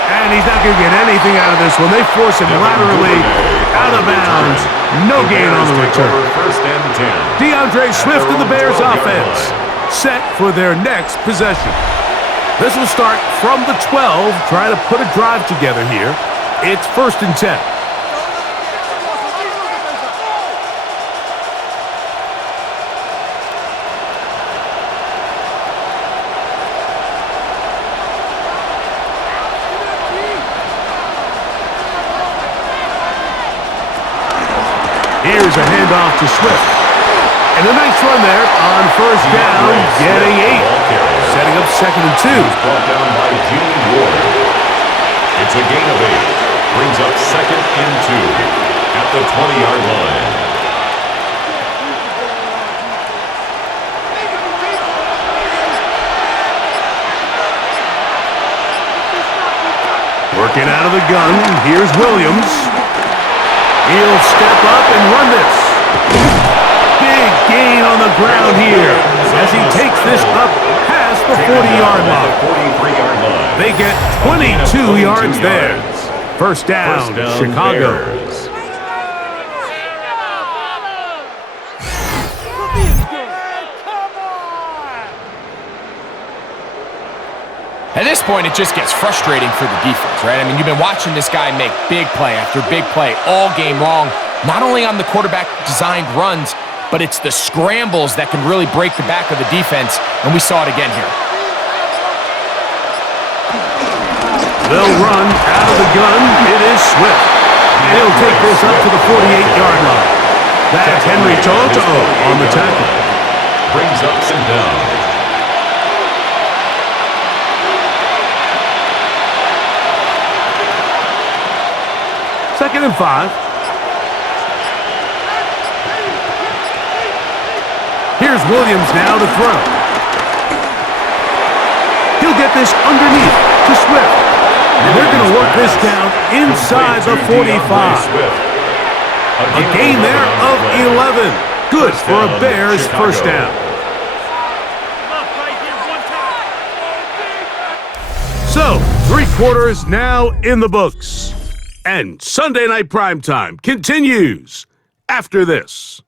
And he's not going to get anything out of this one. They force him laterally out of bounds. No gain on the return. 1st and 10. DeAndre Swift and the Bears offense set for their next possession. This will start from the 12, try to put a drive together here. It's 1st and 10. Here's a handoff to Swift. And a nice run there on 1st down, getting 8. Setting up 2nd and 2. Brought down by Gene Ward. It's a gain of 8. Brings up 2nd and 2 at the 20-yard line. Working out of the gun, here's Williams. He'll step up and run this. Big gain on the ground here as he takes this up past the 40-yard line. 43-yard line. They get 22 yards there. First down, Chicago. Bears. At this point, it just gets frustrating for the defense, right? I mean, you've been watching this guy make big play after big play all game long, not only on the quarterback-designed runs, but it's the scrambles that can really break the back of the defense, and we saw it again here. They'll run out of the gun. It is Swift. And he'll take this up to the 48-yard line. That's Henry Tonto on the tackle. Brings up and down. Second and 5. Here's Williams now to throw. He'll get this underneath to Swift. And they're going to work this down inside the 45. A gain there of 11. Good for a Bears first down. So, 3 quarters now in the books. And Sunday Night Primetime continues after this.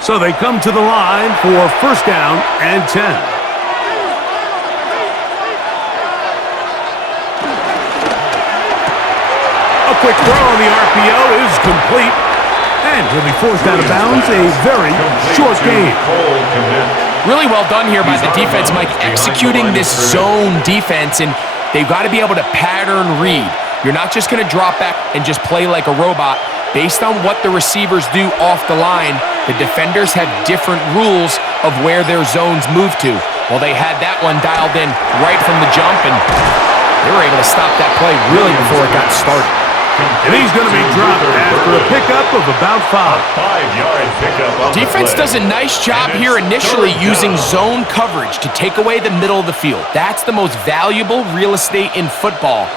So they come to the line for first down and 10. A quick throw on the RPO is complete. And he'll be forced out of bounds. A very short game. Really well done here by the defense, Mike, executing this zone defense, and they've got to be able to pattern read. You're not just going to drop back and just play like a robot. Based on what the receivers do off the line, the defenders have different rules of where their zones move to. Well, they had that one dialed in right from the jump, and They were able to stop that play really before it got started. And he's going to be dropped after a pickup of about 5. 5-yard pickup. Defense does a nice job here initially using zone coverage to take away the middle of the field. That's the most valuable real estate in football.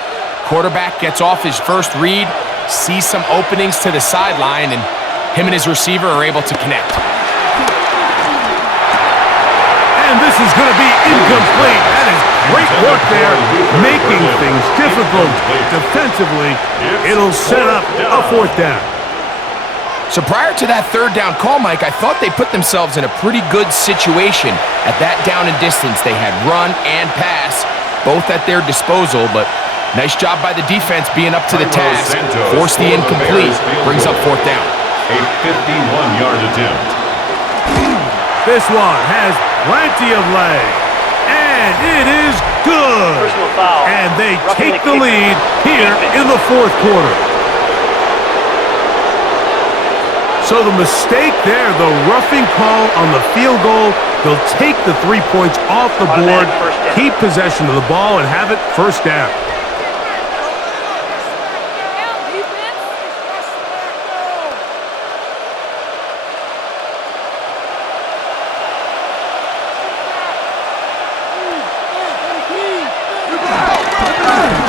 Quarterback gets off his first read, sees some openings to the sideline, and him and his receiver are able to connect. And this is going to be incomplete. That is great work there, making things difficult defensively. It'll set up a 4th down. So prior to that 3rd down call, Mike, I thought they put themselves in a pretty good situation. At that down and distance, they had run and pass, both at their disposal, but nice job by the defense being up to the task. Forced the incomplete, brings up 4th down. A 51-yard attempt. This one has plenty of leg, and it is good. Personal foul. And they Roughing take the the kicker. lead here in the 4th quarter. So the mistake there, the roughing call on the field goal, they'll take the 3 points off the board, Automatic first down. keep possession of the ball, and have it 1st down.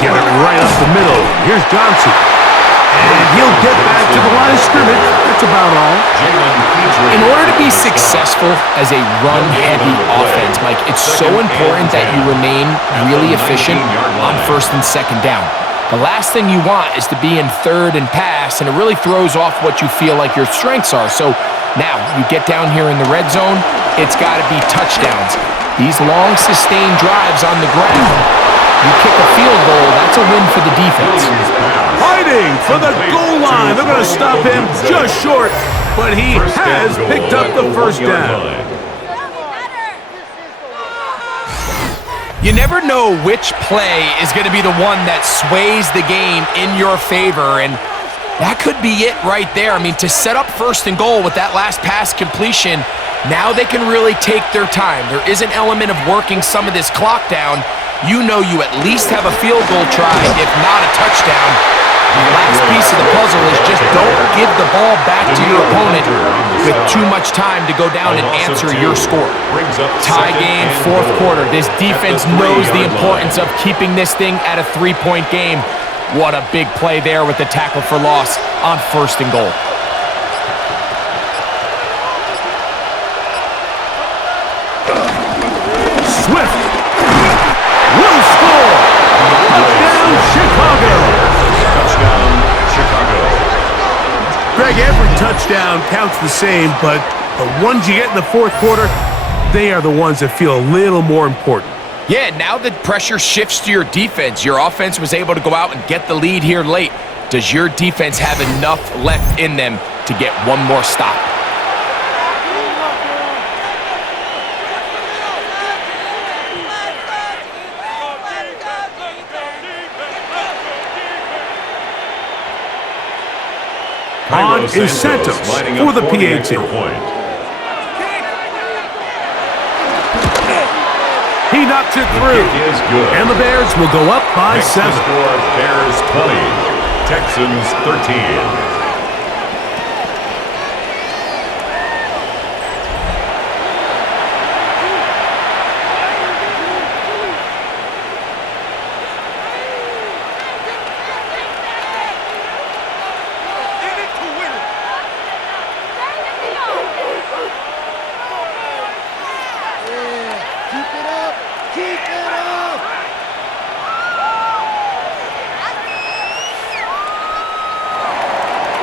Give it right up the middle. Here's Johnson. And he'll get back to the line of scrimmage. That's about all. In order to be successful as a run-heavy offense, Mike, it's so important that you remain really efficient on 1st and 2nd down. The last thing you want is to be in 3rd and pass, and it really throws off what you feel like your strengths are. So now you get down here in the red zone, it's got to be touchdowns. These long, sustained drives on the ground, you kick a field goal, that's a win for the defense. Fighting for the goal line. They're going to stop him just short, but he has picked up the 1st down. You never know which play is going to be the one that sways the game in your favor, and that could be it right there. I mean, to set up 1st and goal with that last pass completion, now they can really take their time. There is an element of working some of this clock down. You know you at least have a field goal try, if not a touchdown. The last piece of the puzzle is just don't give the ball back to your opponent with too much time to go down and answer your score. Tie game, 4th quarter. This defense knows the importance of keeping this thing at a 3-point game. What a big play there with the tackle for loss on 1st and goal. Swift will score. Touchdown, Chicago. Touchdown, Chicago. Greg, every touchdown counts the same, but the ones you get in the 4th quarter, they are the ones that feel a little more important. Yeah, now the pressure shifts to your defense. Your offense was able to go out and get the lead here late. Does your defense have enough left in them to get one more stop? On is Santos for the PAT. He knocks it through, and the Bears will go up by 7. Score, Bears 20, Texans 13.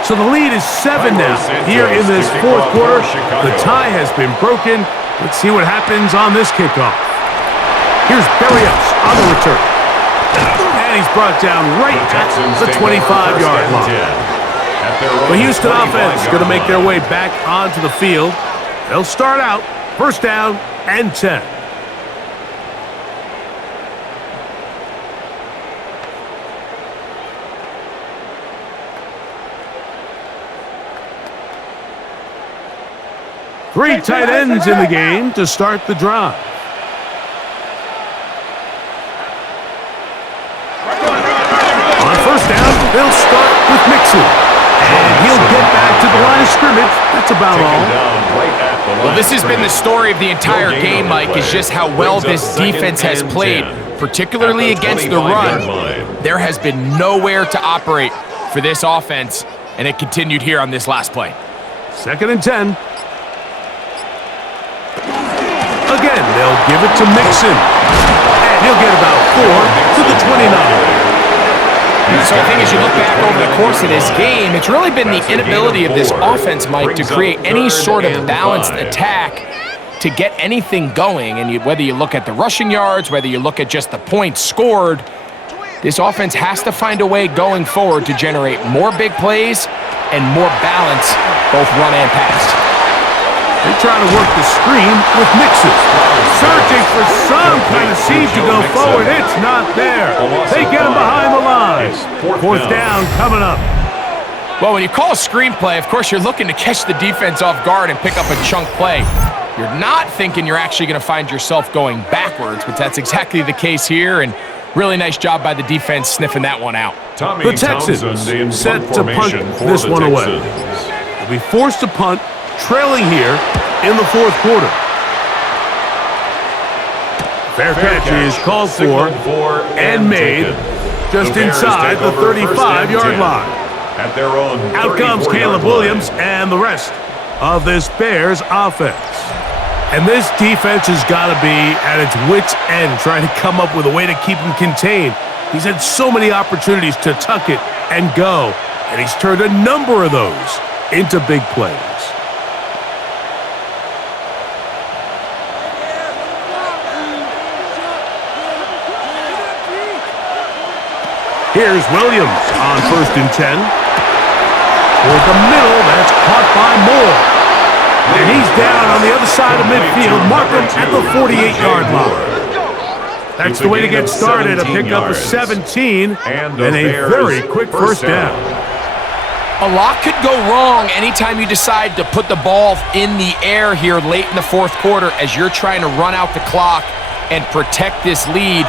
So the lead is 7 now here in this 4th quarter. The tie has been broken. Let's see what happens on this kickoff. Here's Berrios on the return. And he's brought down right at the 25-yard line. The Houston offense going to make their way back onto the field. They'll start out 1st down and 10. Three tight ends in the game to start the drive. They'll start with Mixon. And he'll get back to the line of scrimmage. That's about all. Well, this has been the story of the entire game, Mike, is just how well this defense has played, particularly against the run. There has been nowhere to operate for this offense, and it continued here on this last play. 2nd and 10. Again, they'll give it to Mixon. And he'll get about 4 to the 29. So I think as you look back over the course of this game, it's really been the inability of this offense, Mike, to create any sort of balanced attack to get anything going. And whether you look at the rushing yards, whether you look at just the points scored, this offense has to find a way going forward to generate more big plays and more balance, both run and pass. They try to work the screen with Mixon. Searching for some kind of seam to go forward. It's not there. They get him behind the line. 4th down coming up. Well, when you call a screen play, of course, you're looking to catch the defense off guard and pick up a chunk play. You're not thinking you're actually going to find yourself going backwards, but that's exactly the case here, and really nice job by the defense sniffing that one out. The Texans set to punt this one away. They'll be forced to punt, trailing here in the 4th quarter. Fair catch is called for and made just inside the 35-yard line. At their own Out comes Caleb Williams and the rest of this Bears offense. And this defense has got to be at its wits' end trying to come up with a way to keep him contained. He's had so many opportunities to tuck it and go, and he's turned a number of those into big plays. Here's Williams on 1st and 10. Toward the middle, that's caught by Moore. And he's down on the other side of midfield. Mark him at the 48-yard line. That's the way to get started. A pickup of 17 and a very quick first down. A lot could go wrong anytime you decide to put the ball in the air here late in the 4th quarter as you're trying to run out the clock and protect this lead.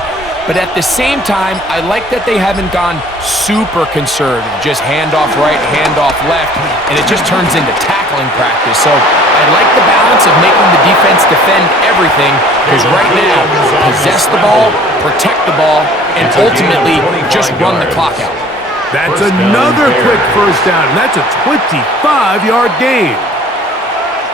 But at the same time, I like that they haven't gone super conservative, just handoff right, handoff left, and it just turns into tackling practice. So I like the balance of making the defense defend everything, because right now, possess the ball, protect the ball, and ultimately just run the clock out. That's another quick first down, and that's a 25-yard gain.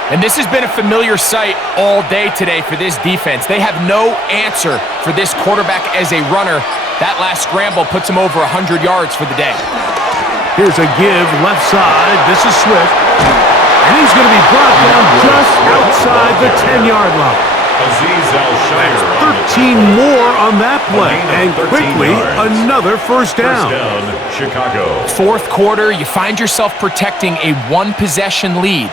And this has been a familiar sight all day today for this defense. They have no answer for this quarterback as a runner. That last scramble puts him over 100 yards for the day. Here's a give left side. This is Swift. And he's going to be brought down just outside the 10-yard line. 13 more on that play. And quickly, another first down. Chicago. 4th quarter, you find yourself protecting a one-possession lead.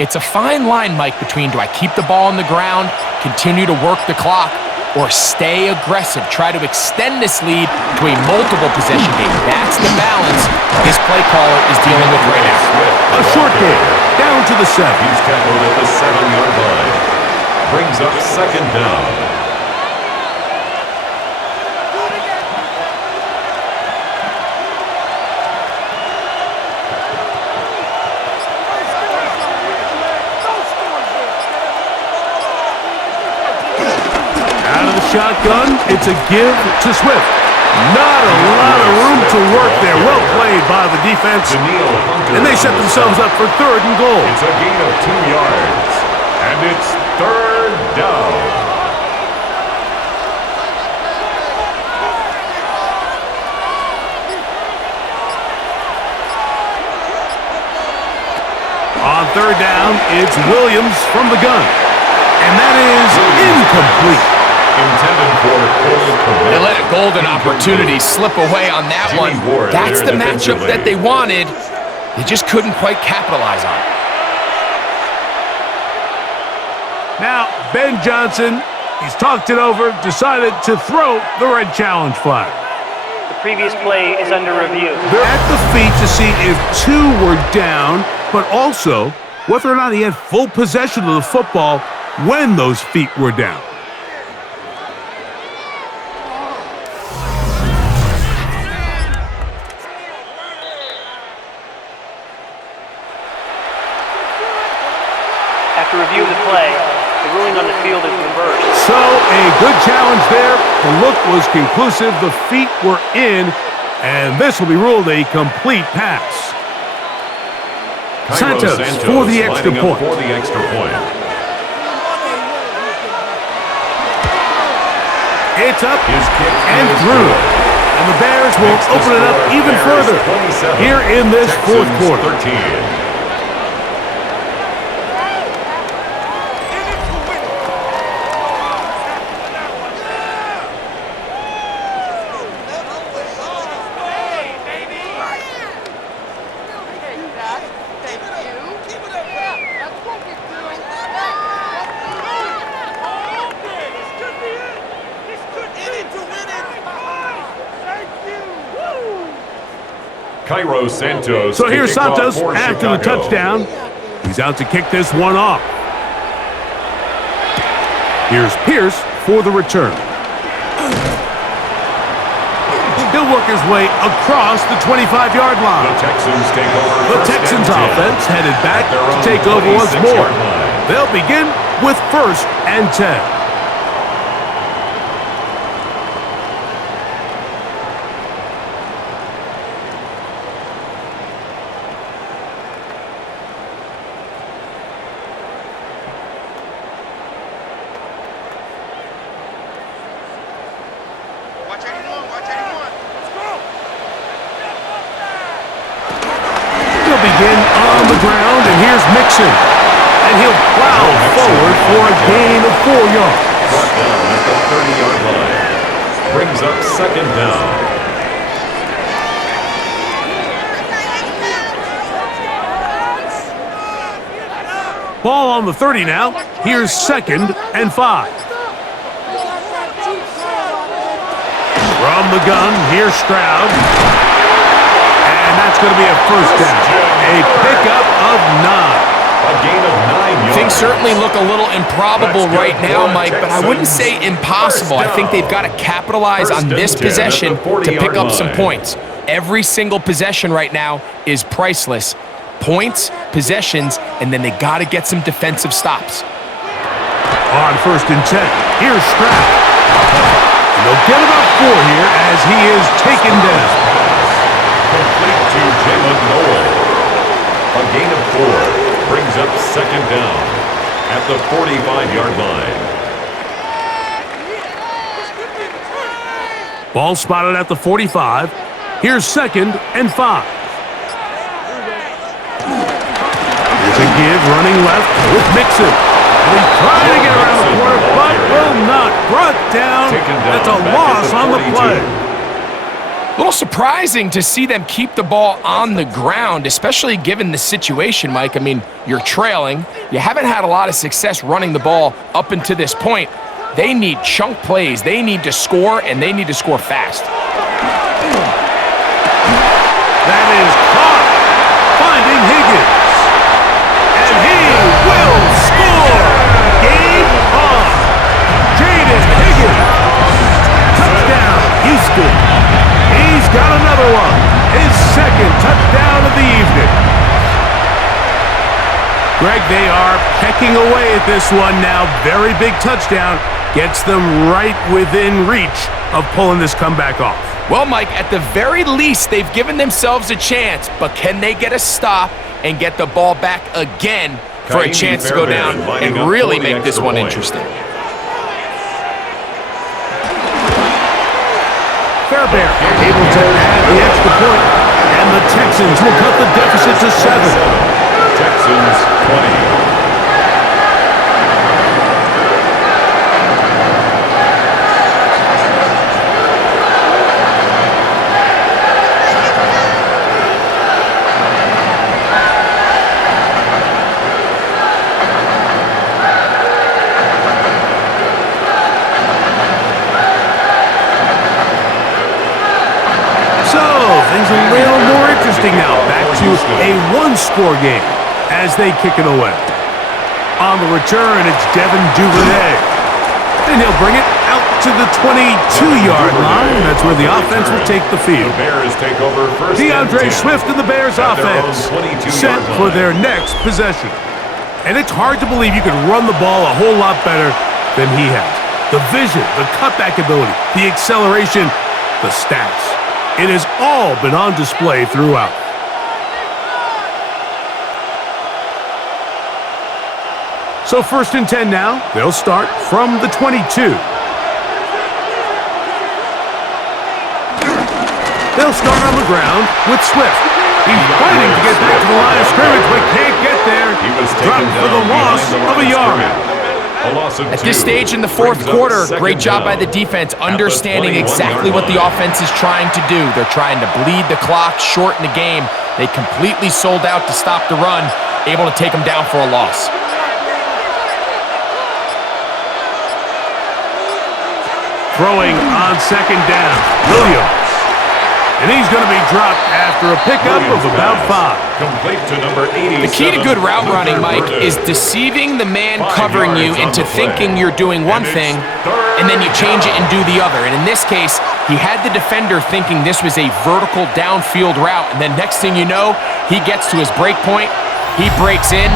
It's a fine line, Mike, between do I keep the ball on the ground, continue to work the clock, or stay aggressive, try to extend this lead to a multiple possession game. That's the balance his play caller is dealing with right now. A short game, down to the 7. He's tackled at the 7-yard line. Brings up 2nd down. Shotgun, it's a give to Swift. Not a lot of room to work there. Well played by the defense. And they set themselves up for 3rd and goal. It's a gain of 2 yards. And it's 3rd down. On 3rd down, it's Williams from the gun. And that is incomplete. They let a golden opportunity slip away on that one. That's the matchup that they wanted. They just couldn't quite capitalize on it. Now, Ben Johnson, he's talked it over, decided to throw the red challenge flag. The previous play is under review. They're at the feet to see if 2 were down, but also whether or not he had full possession of the football when those feet were down. review the play, the ruling on the field is reversed. So, a good challenge there. The look was conclusive. The feet were in, and this will be ruled a complete pass. Santos for the extra point. It's up and through. And the Bears will open it up even further here in this fourth quarter. Santos. So here's Santos after the touchdown. He's out to kick this one off. Here's Pierce for the return. He'll work his way across the 25-yard line. The Texans take over. The Texans offense headed back to take over once more. They'll begin with 1st and 10. And he'll plow forward for a gain of 4 yards. Brought down at the 30-yard line. Brings up 2nd down. Ball on the 30 now. Here's 2nd and 5. From the gun, here's Stroud. And that's going to be a 1st down. A pickup of 9. A gain of 9 yards. Things certainly look a little improbable right now, Mike, but I wouldn't say impossible. I think they've got to capitalize on this possession to pick up some points. Every single possession right now is priceless. Points, possessions, and then they got to get some defensive stops. On 1st and 10, here's Stroud. And they'll get about 4 here as he is taken down. Complete to Jalen Noel. A gain of 4. Brings up 2nd down at the 45-yard line. Ball spotted at the 45. Here's 2nd and 5. Here's a give running left with Mixon. And he's trying to get around the corner, but will not. Brought down. That's a loss on the play. A little surprising to see them keep the ball on the ground, especially given the situation, Mike. I mean, you're trailing. You haven't had a lot of success running the ball up until this point. They need chunk plays. They need to score, and they need to score fast. That is caught. Finding Higgins. And he will score. Game on. Jaden Higgins. Touchdown, Houston. He's got another one. His 2nd touchdown of the evening. Greg, they are pecking away at this one now. Very big touchdown. Gets them right within reach of pulling this comeback off. Well, Mike, at the very least, they've given themselves a chance, but can they get a stop and get the ball back again for a chance to go down and really make this one interesting? Fairbairn able to add the extra point, and the Texans will cut the deficit to 7. Texans 20. Things a little more interesting now. Back to a 1-score game as they kick it away. On the return, it's Devin Duvernay. And he'll bring it out to the 22-yard line. That's where the offense will take the field. The Bears take over 1st and 10. DeAndre Swift and the Bears offense set for their next possession. And it's hard to believe you could run the ball a whole lot better than he has. The vision, the cutback ability, the acceleration, the stats. It has all been on display throughout. So 1st and 10 now. They'll start from the 22. They'll start on the ground with Swift. He's fighting to get back to the line of scrimmage, but can't get there. He was Dropped for the loss of a yard. At this stage in the 4th quarter, great job by the defense understanding exactly what the offense is trying to do. They're trying to bleed the clock, shorten the game. They completely sold out to stop the run, able to take them down for a loss. Throwing on 2nd down, Williams. And he's going to be dropped after a pickup of about 5. Complete to number 87. The key to good route running, Mike, is deceiving the man covering you into thinking you're doing one thing, and then you change it and do the other. And in this case, he had the defender thinking this was a vertical downfield route, and then next thing you know, he gets to his break point, he breaks in,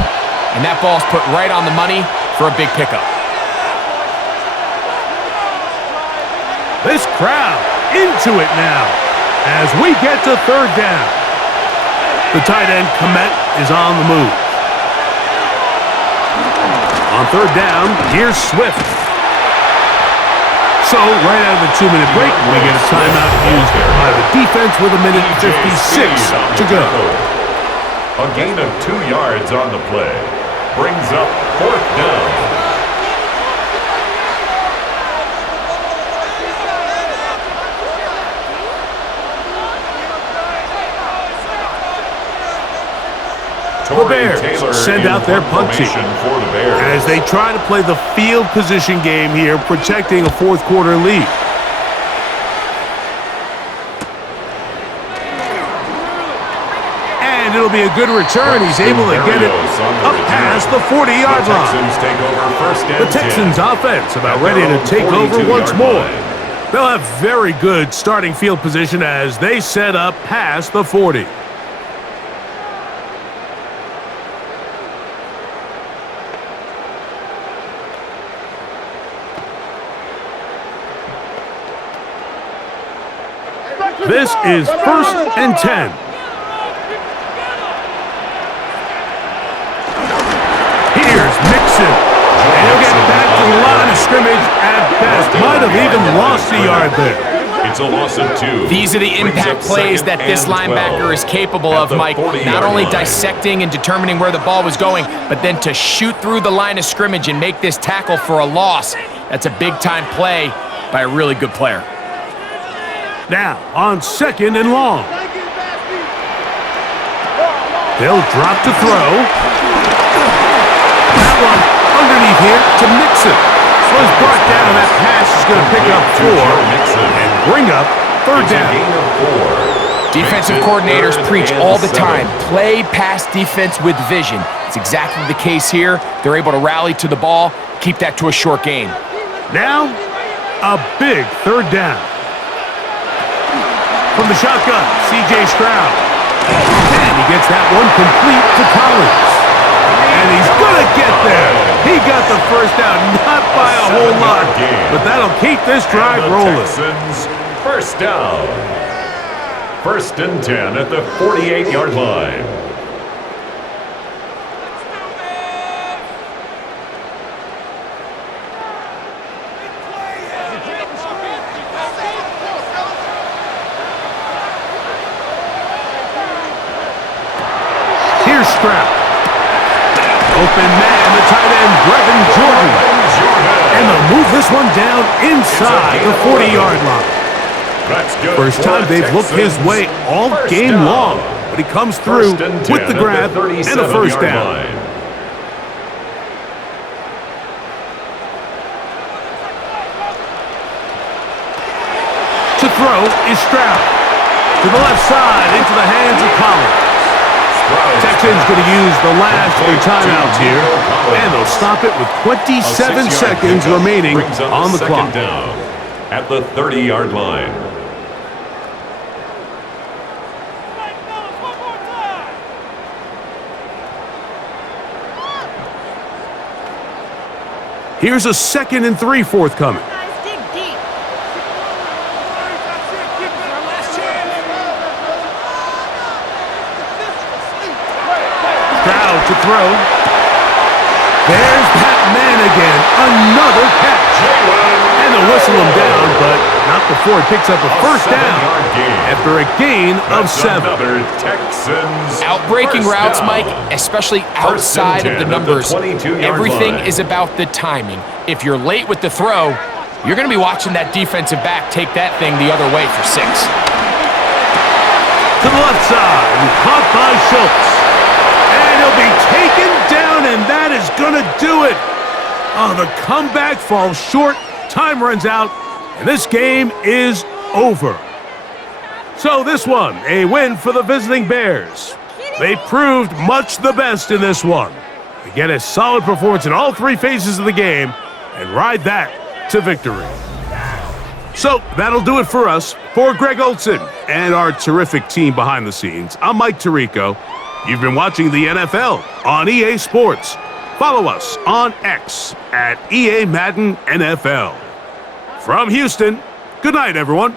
and that ball's put right on the money for a big pickup. This crowd into it now as we get to 3rd down. The tight end, Komet, is on the move. On 3rd down, here's Swift. So, right out of the 2-minute break, we get a timeout used by the defense with 1:56 to go. A gain of 2 yards on the play. Brings up 4th down. The Bears send out their punt team as they try to play the field position game here, protecting a 4th quarter lead. And it'll be a good return. He's able to get it up past the 40-yard line. The Texans offense about ready to take over once more. They'll have very good starting field position as they set up past the 40. This is 1st and 10. Here's Mixon. And he'll get back to the line of scrimmage at best. Might have even lost a yard there. It's a loss of 2. These are the impact plays that this linebacker is capable of, Mike. Not only dissecting and determining where the ball was going, but then to shoot through the line of scrimmage and make this tackle for a loss. That's a big-time play by a really good player. Now, on 2nd and long. They'll drop to throw. That one underneath here to Mixon. So he's brought down, and that pass is going to pick up 4 and bring up 3rd down. Defensive coordinators preach all the time, play pass defense with vision. It's exactly the case here. They're able to rally to the ball, keep that to a short gain. Now, a big 3rd down. From the shotgun, C.J. Stroud. And he gets that one complete to Collins. And he's going to get there. He got the 1st down, not by a whole lot, but that'll keep this drive rolling. Texans, 1st down. 1st and 10 at the 48-yard line. Here's Stroud. Open man, the tight end, Brevin Jordan. And they'll move this one down inside the 40-yard line. First time they've looked his way all game long, but he comes through with the grab and the 1st down. To throw is Stroud. To the left side, into the hands of Collins. Texans going to use the last of their timeouts here, and they'll stop it with 27 seconds remaining on the clock. Down at the 30-yard line. Here's a 2nd and 3 forthcoming. Dig deep. Stroud to throw. There's that man again. Another catch. And they'll whistle him down, but not before he picks up a first down after a gain of 7. Texans Outbreaking routes, down. Mike, especially outside of the numbers. Everything is about the timing. If you're late with the throw, you're going to be watching that defensive back take that thing the other way for 6. To the left side, and caught by Schultz. And he'll be taken down, and that is going to do it. Oh, the comeback falls short. Time runs out, and this game is over. So this one, a win for the visiting Bears. They proved much the best in this one. They get a solid performance in all 3 phases of the game and ride that to victory. So that'll do it for us. For Greg Olson and our terrific team behind the scenes, I'm Mike Tirico. You've been watching the NFL on EA Sports. Follow us on X at EA Madden NFL. From Houston, good night, everyone.